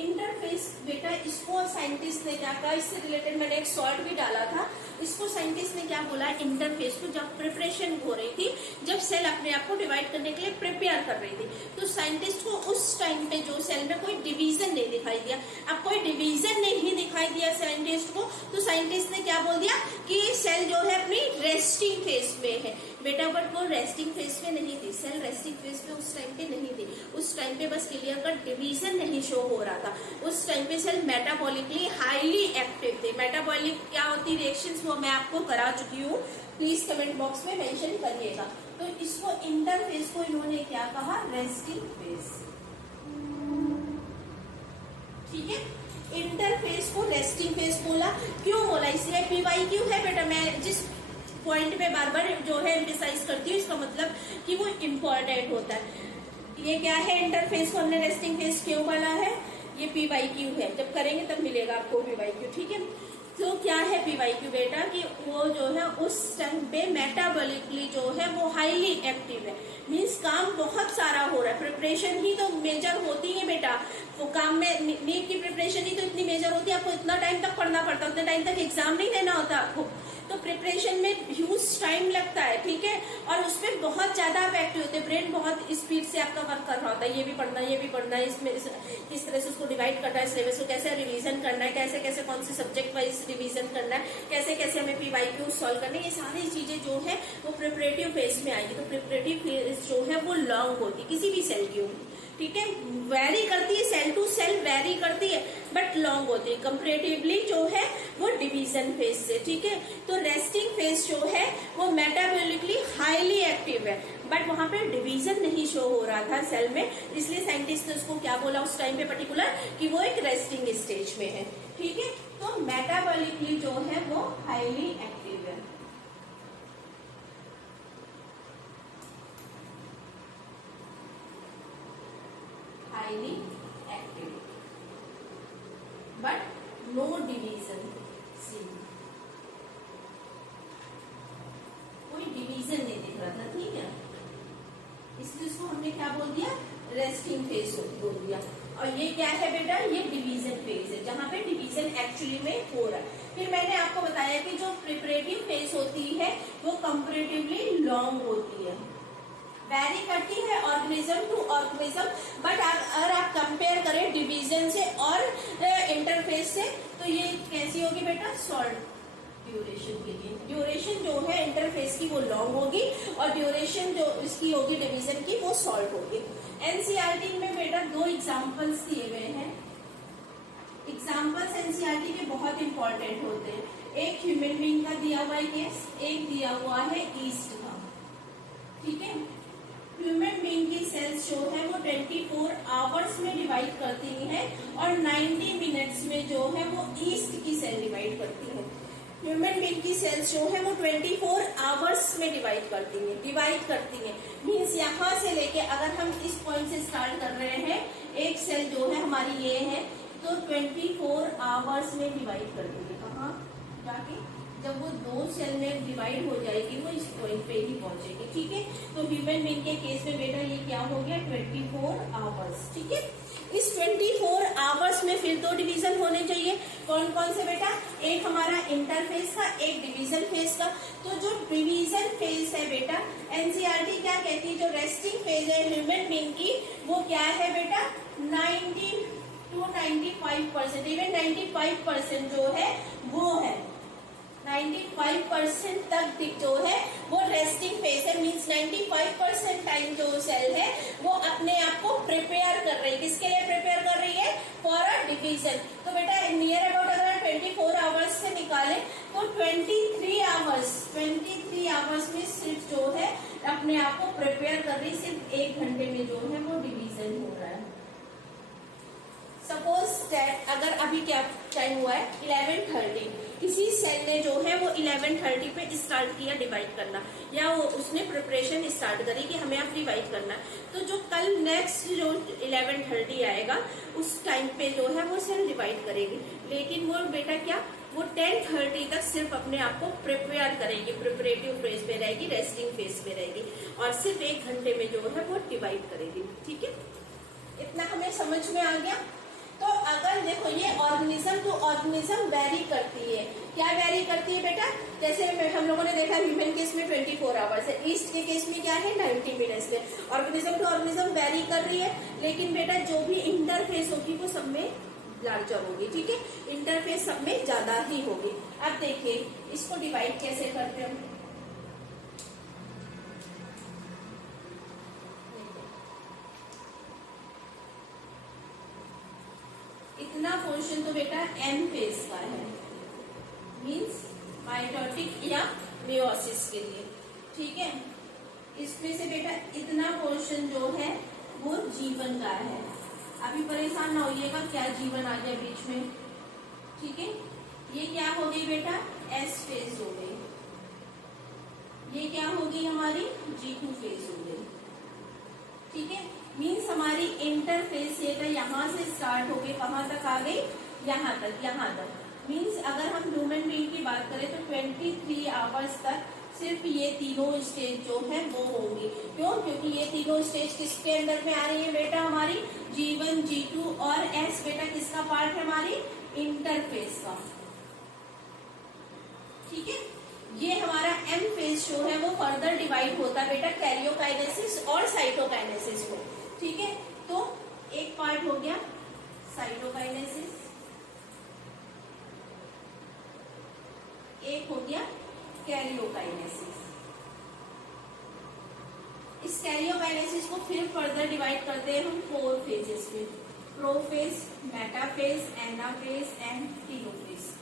इंटरफेस बेटा, इसको साइंटिस्ट ने क्या कहा, इससे रिलेटेड मैंने एक शॉर्ट भी डाला था। इसको साइंटिस्ट ने क्या बोला, इंटरफेस को जब प्रिपरेशन हो रही थी, जब सेल अपने आप को डिवाइड करने के लिए प्रिपेयर कर रही थी, तो साइंटिस्ट को उस टाइम पे जो सेल में कोई डिवीजन नहीं दिखाई दिया। अब कोई डिवीजन नहीं दिखाई दिया साइंटिस्ट को, तो साइंटिस्ट ने क्या बोल दिया कि सेल जो है अपनी रेस्टिंग फेज में है बेटा। बट वो रेस्टिंग फेज में नहीं थी, सेल रेस्टिंग फेज में उस टाइम पे नहीं थी। उस टाइम पे बस क्लियर कट डिवीजन नहीं शो हो रहा था। उस टाइम पे सेल मेटाबॉलिकली हाईली एक्टिव थे। मेटाबॉलिक क्या होती रिएक्शंस, वो मैं आपको करा चुकी हूँ, प्लीज कमेंट बॉक्स में मेंशन करिएगा। तो इसको इंटरफेस को इन्होंने क्या कहा, रेस्टिंग फेज, ठीक है। इंटरफेस को रेस्टिंग फेज बोला। क्यों बोला? इसलिए PYQ है बेटा। मैं जिस पॉइंट पे बार बार जो है एम्फेसाइज करती हूँ, इसका मतलब कि वो इम्पोर्टेंट होता है। ये क्या है, इंटरफेस को हमने रेस्टिंग फेज क्यों बोला है? ये PYQ है, जब करेंगे तब मिलेगा आपको PYQ, ठीक है। तो क्या है PYQ बेटा, कि वो जो है उस टाइम पे मेटाबॉलिकली जो है वो हाईली एक्टिव है। मीन्स काम बहुत सारा हो रहा है, प्रिपरेशन ही तो मेजर होती है बेटा। वो काम में नीट की प्रिपरेशन ही तो इतनी मेजर होती है, आपको इतना टाइम तक पढ़ना पड़ता है, उतने टाइम तक एग्जाम नहीं देना होता आपको। तो प्रिपरेशन में ह्यूज टाइम लगता है, ठीक है। और उसमें बहुत ज्यादा आप एक्टिव होते हैं, ब्रेन बहुत स्पीड से आपका वर्क कर रहा होता है। ये भी पढ़ना है, ये भी पढ़ना है, इसमें इस तरह से उसको डिवाइड करना है, सिलेबस को कैसे रिवीजन करना है, कैसे कैसे कौन से सब्जेक्ट वाइज रिवीजन करना है, कैसे कैसे हमें PYQ सॉल्व करना है, ये सारी चीजें जो है वो प्रिपरेटिव फेज में आएगी। तो प्रिपरेटिव फेज जो है वो लॉन्ग होती है, किसी भी सेल की होगी, ठीक है। वेरी करती है, सेल टू सेल वेरी करती है, बट लॉन्ग होती है कंपेरेटिवली जो है वो डिवीजन फेज से, ठीक है। तो रेस्टिंग फेज जो है वो मेटाबॉलिकली हाईली एक्टिव है, बट वहां पे डिवीजन नहीं शो हो रहा था सेल में, इसलिए साइंटिस्ट ने उसको क्या बोला उस टाइम पे पर्टिकुलर, कि वो एक रेस्टिंग स्टेज में है, ठीक है। तो मेटाबॉलिकली जो है वो हाईली एक्टिव है। Highly active but no division, see कोई डिवीजन नहीं दिख रहा था, ठीक है। इसलिए इसको हमने क्या बोल दिया, रेस्टिंग फेज बोल दिया। और ये क्या है बेटा, ये डिवीजन फेज है, जहां पे डिवीजन एक्चुअली में हो रहा है। फिर मैंने आपको बताया कि जो प्रिपरेटिव फेज होती है वो कंपेरेटिवली लॉन्ग होती है, वेरी करती है ऑर्गेनिज्म टू ऑर्गेनिज्म, बट अगर आप कंपेयर करें डिवीजन से और इंटरफेस से, तो ये कैसी होगी बेटा, शॉर्ट ड्यूरेशन के लिए। ड्यूरेशन जो है इंटरफेस की वो लॉन्ग होगी और ड्यूरेशन जो इसकी होगी डिवीजन की वो शॉर्ट होगी। NCERT में बेटा दो एग्जाम्पल्स दिए गए हैं। एग्जाम्पल्स NCERT के बहुत इंपॉर्टेंट होते हैं। एक ह्यूमन बीइंग का दिया हुआ है केस, एक दिया हुआ है ईस्ट का, ठीक है। ह्यूमन बीइंग की सेल्स जो है वो 24 आवर्स में डिवाइड करती है और 90 मिनट्स में जो है वो ईस्ट की सेल डिवाइड करती है। ह्यूमन बीइंग की सेल्स जो है वो 24 आवर्स में डिवाइड करती है। मीन्स यहाँ से लेके अगर हम इस पॉइंट से स्टार्ट कर रहे हैं, एक सेल जो है हमारी ये है, तो 24 आवर्स में डिवाइड कर देंगे। कहाँ जाके, जब वो दो सेल में डिवाइड हो जाएगी वो इस पॉइंट पे ही पहुंचेगी, ठीक है। तो ह्यूमन बीइंग के केस में बेटा ये क्या हो गया, 24 आवर्स, ठीक है। इस 24 आवर्स में फिर दो डिवीजन होने चाहिए। कौन कौन से बेटा, एक हमारा इंटरफेस का, एक डिवीजन फेज का। तो जो डिवीजन फेज है बेटा, NCERT क्या कहती है, जो रेस्टिंग फेज है ह्यूमन बीइंग की, वो क्या है बेटा, 90 to 95%, इवन 95% जो है वो है 95% तक जो है वो रेस्टिंग फेज है, मींस 95% टाइम जो सेल है वो अपने आप को प्रिपेयर कर रही है। किसके लिए प्रिपेयर कर रही है? For a division. तो बेटा नियर अबाउट अगर 24 आवर्स से निकाले तो 23 आवर्स में सिर्फ जो है अपने आप को प्रिपेयर कर रही, सिर्फ 1 घंटे में जो है वो डिवीजन हो रहा है। सपोज दैट अगर अभी क्या टाइम हुआ है 11:30, किसी सेल ने जो है वो 11:30 पे स्टार्ट किया डिवाइड करना, या वो उसने प्रिपरेशन स्टार्ट करी कि हमें अब डिवाइड करना है, तो जो कल नेक्स्ट जो 11:30 आएगा उस टाइम पे जो है वो सेल डिवाइड करेगी। लेकिन वो बेटा क्या, वो 10:30 तक सिर्फ अपने आप को प्रिपेयर करेगी, प्रिपरेटिव फेज पे रहेगी, रेस्टिंग फेज पे रहेगी, और सिर्फ 1 घंटे में जो है वो डिवाइड करेगी। ठीक है, इतना हमें समझ में आ गया। तो अगर देखो ये ऑर्गेनिज्म टू ऑर्गेनिज्म वेरी करती है। क्या वेरी करती है बेटा? जैसे हम लोगों ने देखा ह्यूमन केस में 24 आवर्स है, ईस्ट के केस में क्या है 90 मिनट्स में। ऑर्गेनिज्म टू ऑर्गेनिज्म वेरी कर रही है, लेकिन बेटा जो भी इंटरफेस होगी वो सब में लार्जर होगी। ठीक है, इंटरफेस सब में ज्यादा ही होगी। अब देखिए इसको डिवाइड कैसे करते हैं। इतना पोर्शन तो बेटा एम फेज का है, मींस माइटोटिक या मेयोसिस के लिए। ठीक है, इसमें से बेटा इतना पोर्शन जो है वो जीवन का है। अभी परेशान ना होइएगा क्या जीवन आ जाए बीच में। ठीक है, ये क्या हो गई बेटा? एस फेज हो गई। ये क्या होगी हमारी? G2 फेज हो गई। ठीक है, मीन्स हमारी इंटरफेस ये यहाँ से स्टार्ट होके कहाँ तक आ गई? यहाँ तक। मीन्स अगर हम ह्यूमन बीइंग की बात करें तो 23 आवर्स तक सिर्फ ये तीनों स्टेज जो है वो होंगी। क्यों? क्योंकि ये तीनों स्टेज किसके अंदर में आ रही है बेटा? हमारी G1, G2 और S बेटा किसका पार्ट है? हमारी इंटरफेस का। ठीक है, ये हमारा एम फेज जो है वो फर्दर डिवाइड होता है बेटा कैरियोकाइनेसिस और साइटोकाइनेसिस में। ठीक है, तो एक पार्ट हो गया साइटोकाइनेसिस, एक हो गया कैरियोकाइनेसिस। इस कैरियोकाइनेसिस को फिर फर्दर डिवाइड करते हैं हम 4 फेजेस में, prophase, metaphase, anaphase and telophase.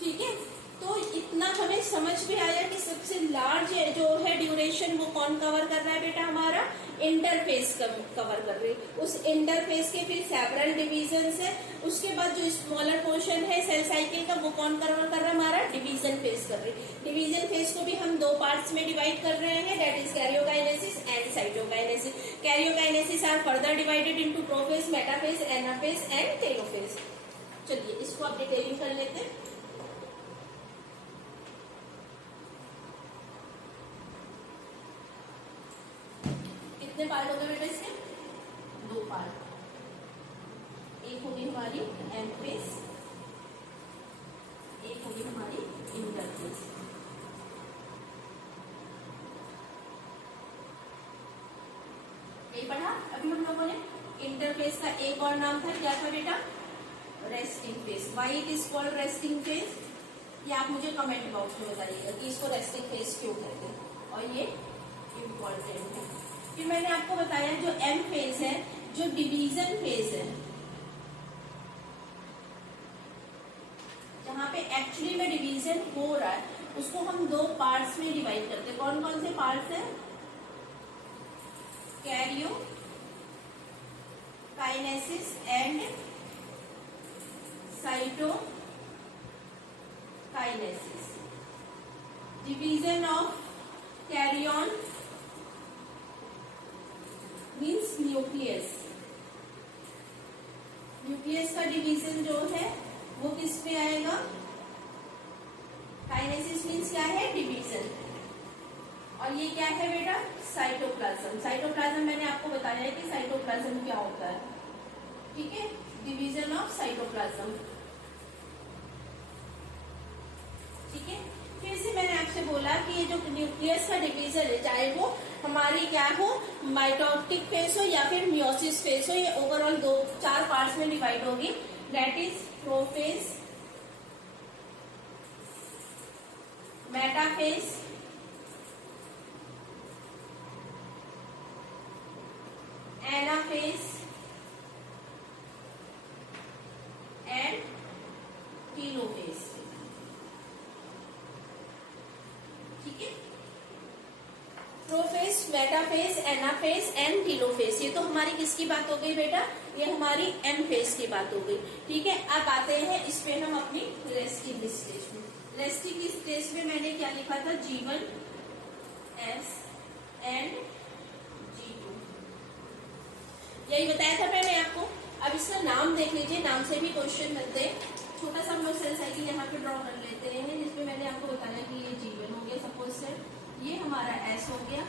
ठीक है, तो इतना हमें समझ में आया कि सबसे लार्ज जो है ड्यूरेशन वो कौन कवर कर रहा है बेटा? हमारा इंटरफेस कवर कर रही है। उस इंटरफेस के फिर सेवरल डिविजन्स है। उसके बाद जो स्मॉलर पोर्शन है सेल साइकिल का वो कौन कवर कर रहा है? हमारा डिवीजन फेज कर रही है। डिवीजन फेज को भी हम 2 पार्ट्स में डिवाइड कर रहे हैं, that is karyokinesis and cytokinesis. Karyokinesis are further divided into prophase, metaphase, anaphase and telophase. चलिए इसको आप डिटेलिंग कर लेते हैं। कितने पार्ट हो गए बेटा इसके? 2 पार्ट। एक होगी हमारी एम फेज, एक होगी हमारी इंटरफेस। ये पढ़ा अभी हम लोगों ने। इंटरफेस का एक और नाम था, क्या था बेटा? Resting phase. Why it is called resting phase? ये आप मुझे कमेंट बॉक्स में बताइएगा कि इसको रेस्टिंग फेज क्यों कहते हैं, और ये इम्पोर्टेंट है। फिर मैंने आपको बताया जो एम फेज है, जो डिवीजन फेज है, जहां पे एक्चुअली में डिवीजन हो रहा है, उसको हम 2 पार्ट्स में डिवाइड करते हैं। कौन कौन से पार्ट्स हैं? Karyokinesis and cytokinesis. Division of karyon means nucleus. Nucleus का डिवीजन जो है वो किस पे आएगा? काइनेसिस मीन्स क्या है? डिवीजन। और ये क्या है बेटा? साइटोप्लाज्म। साइटोप्लाज्म मैंने आपको बताया है कि साइटोप्लाज्म क्या होता है। ठीक है, डिवीजन ऑफ साइटोप्लाज्म। ठीक है, फिर से मैंने आपसे बोला कि ये जो न्यूक्लियस का डिवीजन है, चाहे वो हमारी क्या हो, माइटोटिक फेज हो या फिर मियोसिस फेज हो, ये ओवरऑल 4 पार्ट्स में डिवाइड होगी, that is prophase, metaphase, anaphase and telophase. ठीक है, prophase, metaphase, anaphase and telophase. ये तो हमारी किसकी बात हो गई बेटा, ये हमारी एम फेज की बात हो गई। ठीक है, अब आते हैं इस पे हम अपनी रेस्टिंग स्टेज में। रेस्टिंग स्टेज में मैंने क्या लिखा था, G1 S एंड G2, यही बताया था मैंने आपको। अब इसका नाम देख लीजिए, नाम से भी क्वेश्चन बनते हैं। छोटा सा हम लोग सेल साइकिल यहाँ पे ड्रॉ कर लेते हैं, जिसमें मैंने आपको बताया कि ये G1 हो गया सपोज से, ये हमारा S हो गया,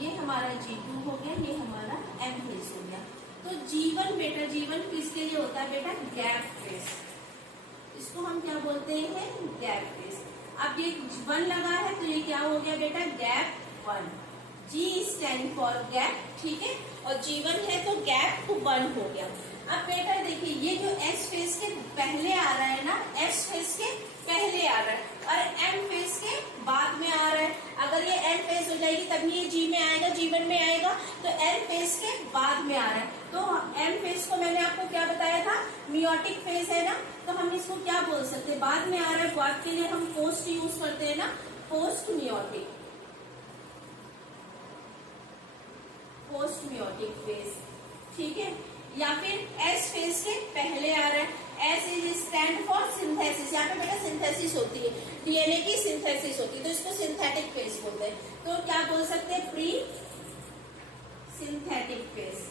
ये हमारा G2 हो गया, ये हमारा M फेज हो गया। तो G1 बेटा, G1 किसके लिए होता है बेटा, गैप फेज। इसको हम क्या बोलते हैं, गैप फेज। अब ये 1 लगा है तो ये क्या हो गया बेटा, gap 1। G stand for gap, ठीक है, और G1 है तो गैप 1 हो गया। अब बेटा देखिए, ये जो S फेज के पहले आ रहा है ना, S फेज के पहले आ रहा है और M फेज के बाद में आ रहा है। अगर ये N फेज हो जाएगी तभी ये G में आएगा, G1 में आएगा, तो N फेज के बाद में आ रहा है। तो M फेज को मैंने आपको क्या बताया था, मियोटिक फेज है ना, तो हम इसको क्या बोल सकते हैं, बाद में आ रहा है, बाद के लिए हम पोस्ट यूज करते हैं ना, post meiotic, post meiotic phase. ठीक है, या फिर S फेज के पहले आ रहा है, S is stand for synthesis. यहाँ पे बेटा सिंथेसिस होती है, डीएनए की सिंथेसिस होती है, तो इसको सिंथेटिक फेज बोलते हैं। तो क्या बोल सकते हैं, प्री सिंथेटिक फेज।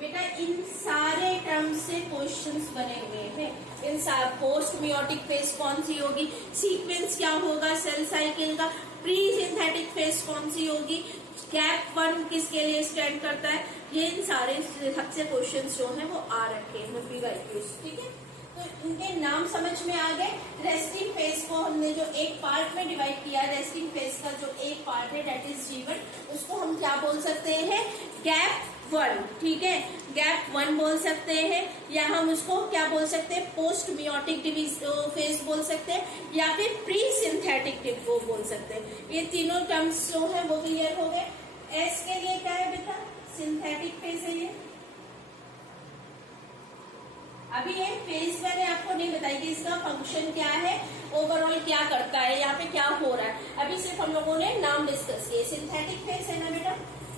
बेटा इन सारे टर्म्स से क्वेश्चंस बने हुए हैं। इन पोस्ट मियोटिक फेज कौन सी होगी, सीक्वेंस क्या होगा सेल साइकिल का, प्री सिंथेटिक फेज कौन सी होगी, गैप 1 किसके लिए स्टैंड करता है, ये इन सारे सबसे क्वेश्चंस जो हैं वो आ रखे हैं PYQs। ठीक है, तो इनके नाम समझ में आ गए। रेस्टिंग फेज को हमने जो एक पार्ट में डिवाइड किया, रेस्टिंग फेज का जो एक पार्ट है डेट इज G1, उसको हम क्या बोल सकते हैं, गैप 1। ठीक है, गैप 1 बोल सकते हैं, या हम उसको क्या बोल सकते हैं, पोस्ट मियोटिक फेज बोल सकते हैं, या फिर प्री सिंथेटिक वो बोल सकते हैं। ये तीनों टर्म्स जो है वो क्लियर हो गए। S के लिए क्या है बेटा, सिंथेटिक फेज है ये। अभी ये फेज मैंने आपको नहीं बताई कि इसका फंक्शन क्या है, ओवरऑल क्या करता है, यहाँ पे क्या हो रहा है, अभी सिर्फ हम लोगों ने नाम डिस्कस किए। सिंथेटिक फेज है ना बेटा,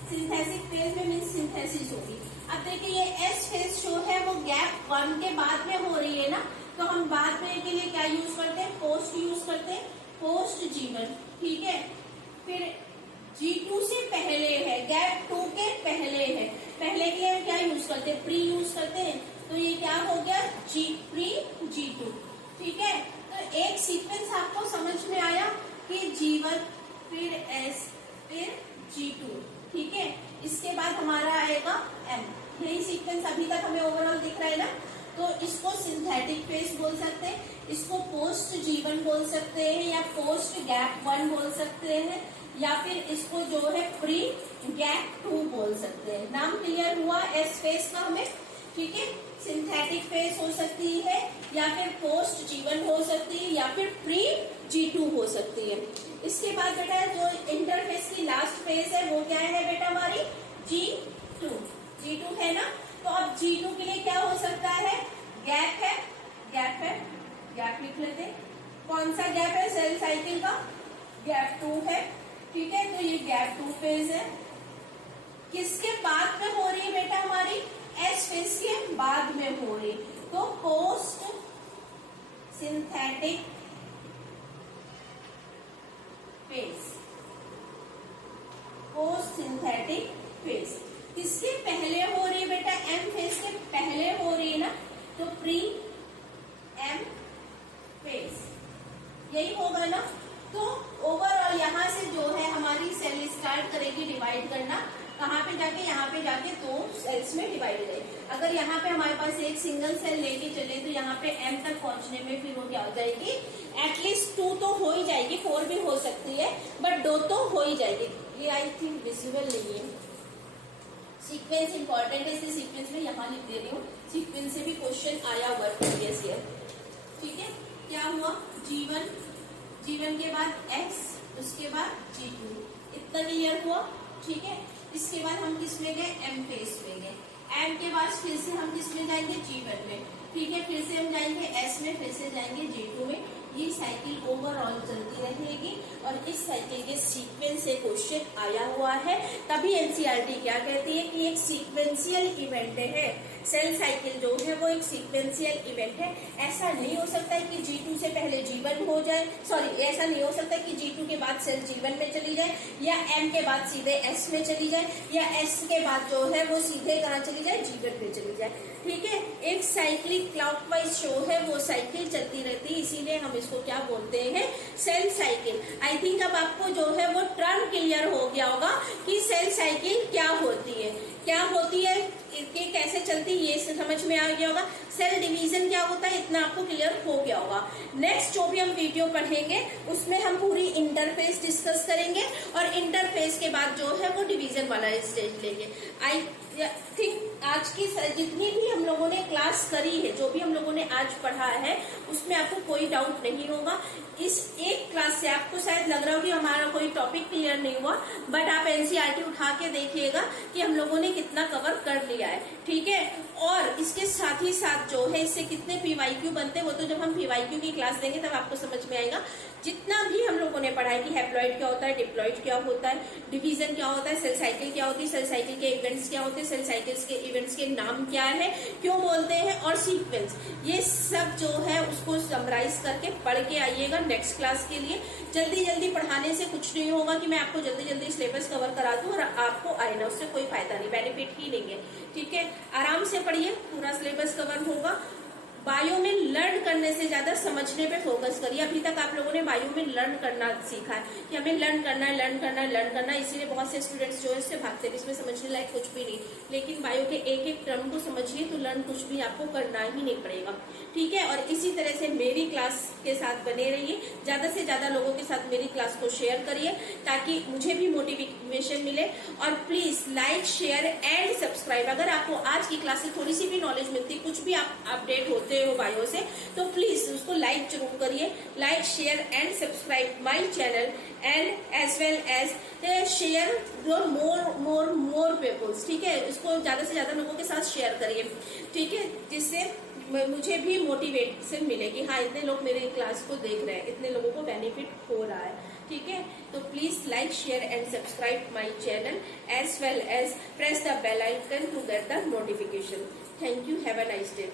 सिंथेटिक फेज में मीन्स सिंथेसिस होगी। अब देखिए ये S फेज जो है वो गैप 1 के बाद में हो रही है ना, तो हम बाद में के लिए क्या यूज करते हैं, पोस्ट यूज करते हैं, पोस्ट G1। ठीक है, फिर G2 से पहले है, गैप 2 के पहले है, पहले के लिए हम क्या यूज करते हैं, प्री यूज करते हैं, तो ये क्या हो गया, प्री G2। ठीक है, तो एक सीक्वेंस आपको समझ में आया कि G1 फिर S फिर G2। ठीक है, इसके बाद हमारा आएगा M। यही सीक्वेंस अभी तक हमें ओवरऑल दिख रहा है ना, तो इसको सिंथेटिक फेज बोल सकते हैं, इसको पोस्ट G1 बोल सकते हैं, या पोस्ट गैप 1 बोल सकते हैं, या फिर इसको जो है प्री गैप 2 बोल सकते हैं। नाम क्लियर हुआ S फेज का हमें। ठीक है, सिंथेटिक फेज हो सकती है, या फिर पोस्ट G1 हो सकती है, या फिर प्री G2 हो सकती है। इसके बाद बेटा जो इंटरफेस की लास्ट फेज है वो क्या है बेटा, हमारी G2। G2 है ना, तो अब G2 के लिए क्या हो सकता है, गैप है, गैप है, गैप लिख लेते। कौन सा गैप है, सेल साइकिल का गैप 2 है। ठीक है, तो ये गैप 2 फेज है। किसके बाद में हो रही है बेटा, हमारी S फेज के बाद में हो रही, तो post synthetic phase, post synthetic phase. किसके पहले हो रही है बेटा, M फेज के पहले हो रही है ना, तो प्री M फेज, यही होगा ना। तो ओवरऑल यहाँ से जो है हमारी सेल स्टार्ट करेगी डिवाइड करना, कहाँ पे जाके, यहाँ पे जाके 2 सेल्स में डिवाइड हो जाएगी। अगर यहाँ पे हमारे पास एक सिंगल सेल लेके चले तो यहाँ पे M तक पहुंचने में फिर वो क्या हो जाएगी, एटलीस्ट 2 तो हो ही जाएगी, 4 भी हो सकती है, बट 2 तो हो ही जाएगी। ये आई थिंक विजुअल नहीं है, सीक्वेंस इंपॉर्टेंट है, इसलिए सीक्वेंस में यहाँ लिख दे रही हूँ। सीक्वेंस से भी क्वेश्चन आया हुआ प्रीवियस ईयर। ठीक है, क्या हुआ, G1, G1 के बाद S, उसके बाद G2। इतना क्लियर हुआ? ठीक है। इसके बाद हम किस में गए? M फेज में गए। M के बाद फिर से हम किस में जाएंगे? G1 में। ठीक है, फिर से हम जाएंगे S में, फिर से जाएंगे G2 में। ये साइकिल ओवरऑल चलती रहेगी और इस साइकिल के सीक्वेंस से क्वेश्चन आया हुआ है। तभी एनसीईआरटी क्या कहती है कि एक सीक्वेंशियल इवेंट है। सेल साइकिल जो है वो एक सीक्वेंशियल इवेंट है। ऐसा नहीं हो सकता है कि G2 से पहले G1 हो जाए, सॉरी ऐसा नहीं हो सकता कि G2 के बाद सेल G1 में चली जाए, या M के बाद सीधे S में चली जाए, या S के बाद जो है वो सीधे कहाँ चली जाए? G1 में चली जाए। ठीक है, एक साइक्लिक क्लॉकवाइज शो है, वो साइकिल चलती रहती है, इसीलिए हम इसको क्या बोलते हैं? Cell cycle. आई थिंक अब आपको जो है वो टर्म क्लियर हो गया होगा कि सेल साइकिल क्या होती है, क्या होती है, कि कैसे चलती है, ये समझ में आ गया होगा। सेल डिवीजन क्या होता है, इतना आपको क्लियर हो गया होगा। नेक्स्ट जो भी हम वीडियो पढ़ेंगे उसमें हम पूरी इंटरफेस डिस्कस करेंगे और इंटरफेस के बाद जो है वो डिवीजन वाला स्टेज लेंगे। आई थिंक आज की जितनी भी हम लोगों ने क्लास करी है, जो भी हम लोगों ने आज पढ़ा है, उसमें आपको कोई डाउट नहीं होगा। इस एक क्लास से आपको शायद लग रहा हो कि हमारा कोई टॉपिक क्लियर नहीं हुआ, बट आप एनसीईआरटी उठा के देखिएगा कि हम लोगों ने कितना कवर कर लिया है। ठीक है, और इसके साथ ही साथ जो है इससे कितने पीवाईक्यू बनते हैं वो तो जब हम पीवाईक्यू की क्लास देंगे तब आपको समझ में आएगा। जितना भी हम लोगों ने पढ़ा है कि हैप्लॉइड क्या होता है, डिप्लॉइड क्या होता है, डिवीजन क्या होता है, सेल साइकिल क्या होती है, सेल साइकिल के इवेंट्स क्या होते हैं, सेल साइकिल्स के इवेंट्स के नाम क्या है, क्यों बोलते हैं, और सीक्वेंस, ये सब जो है उसको समराइज करके पढ़ के आइएगा नेक्स्ट क्लास के लिए। जल्दी जल्दी पढ़ाने से कुछ नहीं होगा कि मैं आपको जल्दी जल्दी सिलेबस कवर करा दूं और आपको आए ना, उससे कोई फायदा नहीं, बेनिफिट ही नहीं है। ठीक है, आराम से पढ़िए, पूरा सिलेबस कवर होगा। बायो में लर्न करने से ज्यादा समझने पे फोकस करिए। अभी तक आप लोगों ने बायो में लर्न करना सीखा है कि हमें लर्न करना है, लर्न करना है, लर्न करना है, इसीलिए बहुत से स्टूडेंट्स जो है इससे भागते हैं, इसमें समझने लायक कुछ भी नहीं। लेकिन बायो के एक एक टर्म को समझिए तो लर्न कुछ भी आपको करना ही नहीं पड़ेगा। ठीक है, और इसी तरह से मेरी क्लास के साथ बने रहिए, ज्यादा से ज्यादा लोगों के साथ मेरी क्लास को शेयर करिए ताकि मुझे भी मोटिवेशन मिले। और please like, share and subscribe. अगर आपको आज की क्लास से थोड़ी सी भी नॉलेज मिलती, कुछ भी आप अपडेट होते हो बायो से, तो प्लीज उसको लाइक जरूर करिए। Like, share and subscribe my channel and as well as share your more peoples. ठीक है, इसको ज्यादा से ज्यादा लोगों के साथ शेयर करिए। ठीक है, जिससे मुझे भी मोटिवेशन मिले कि हाँ इतने लोग मेरे क्लास को देख रहे हैं, इतने लोगों को बेनिफिट हो रहा है। ठीक है, तो please like, share and subscribe my channel as well as press the bell icon to get the notification. Thank you, have a nice day.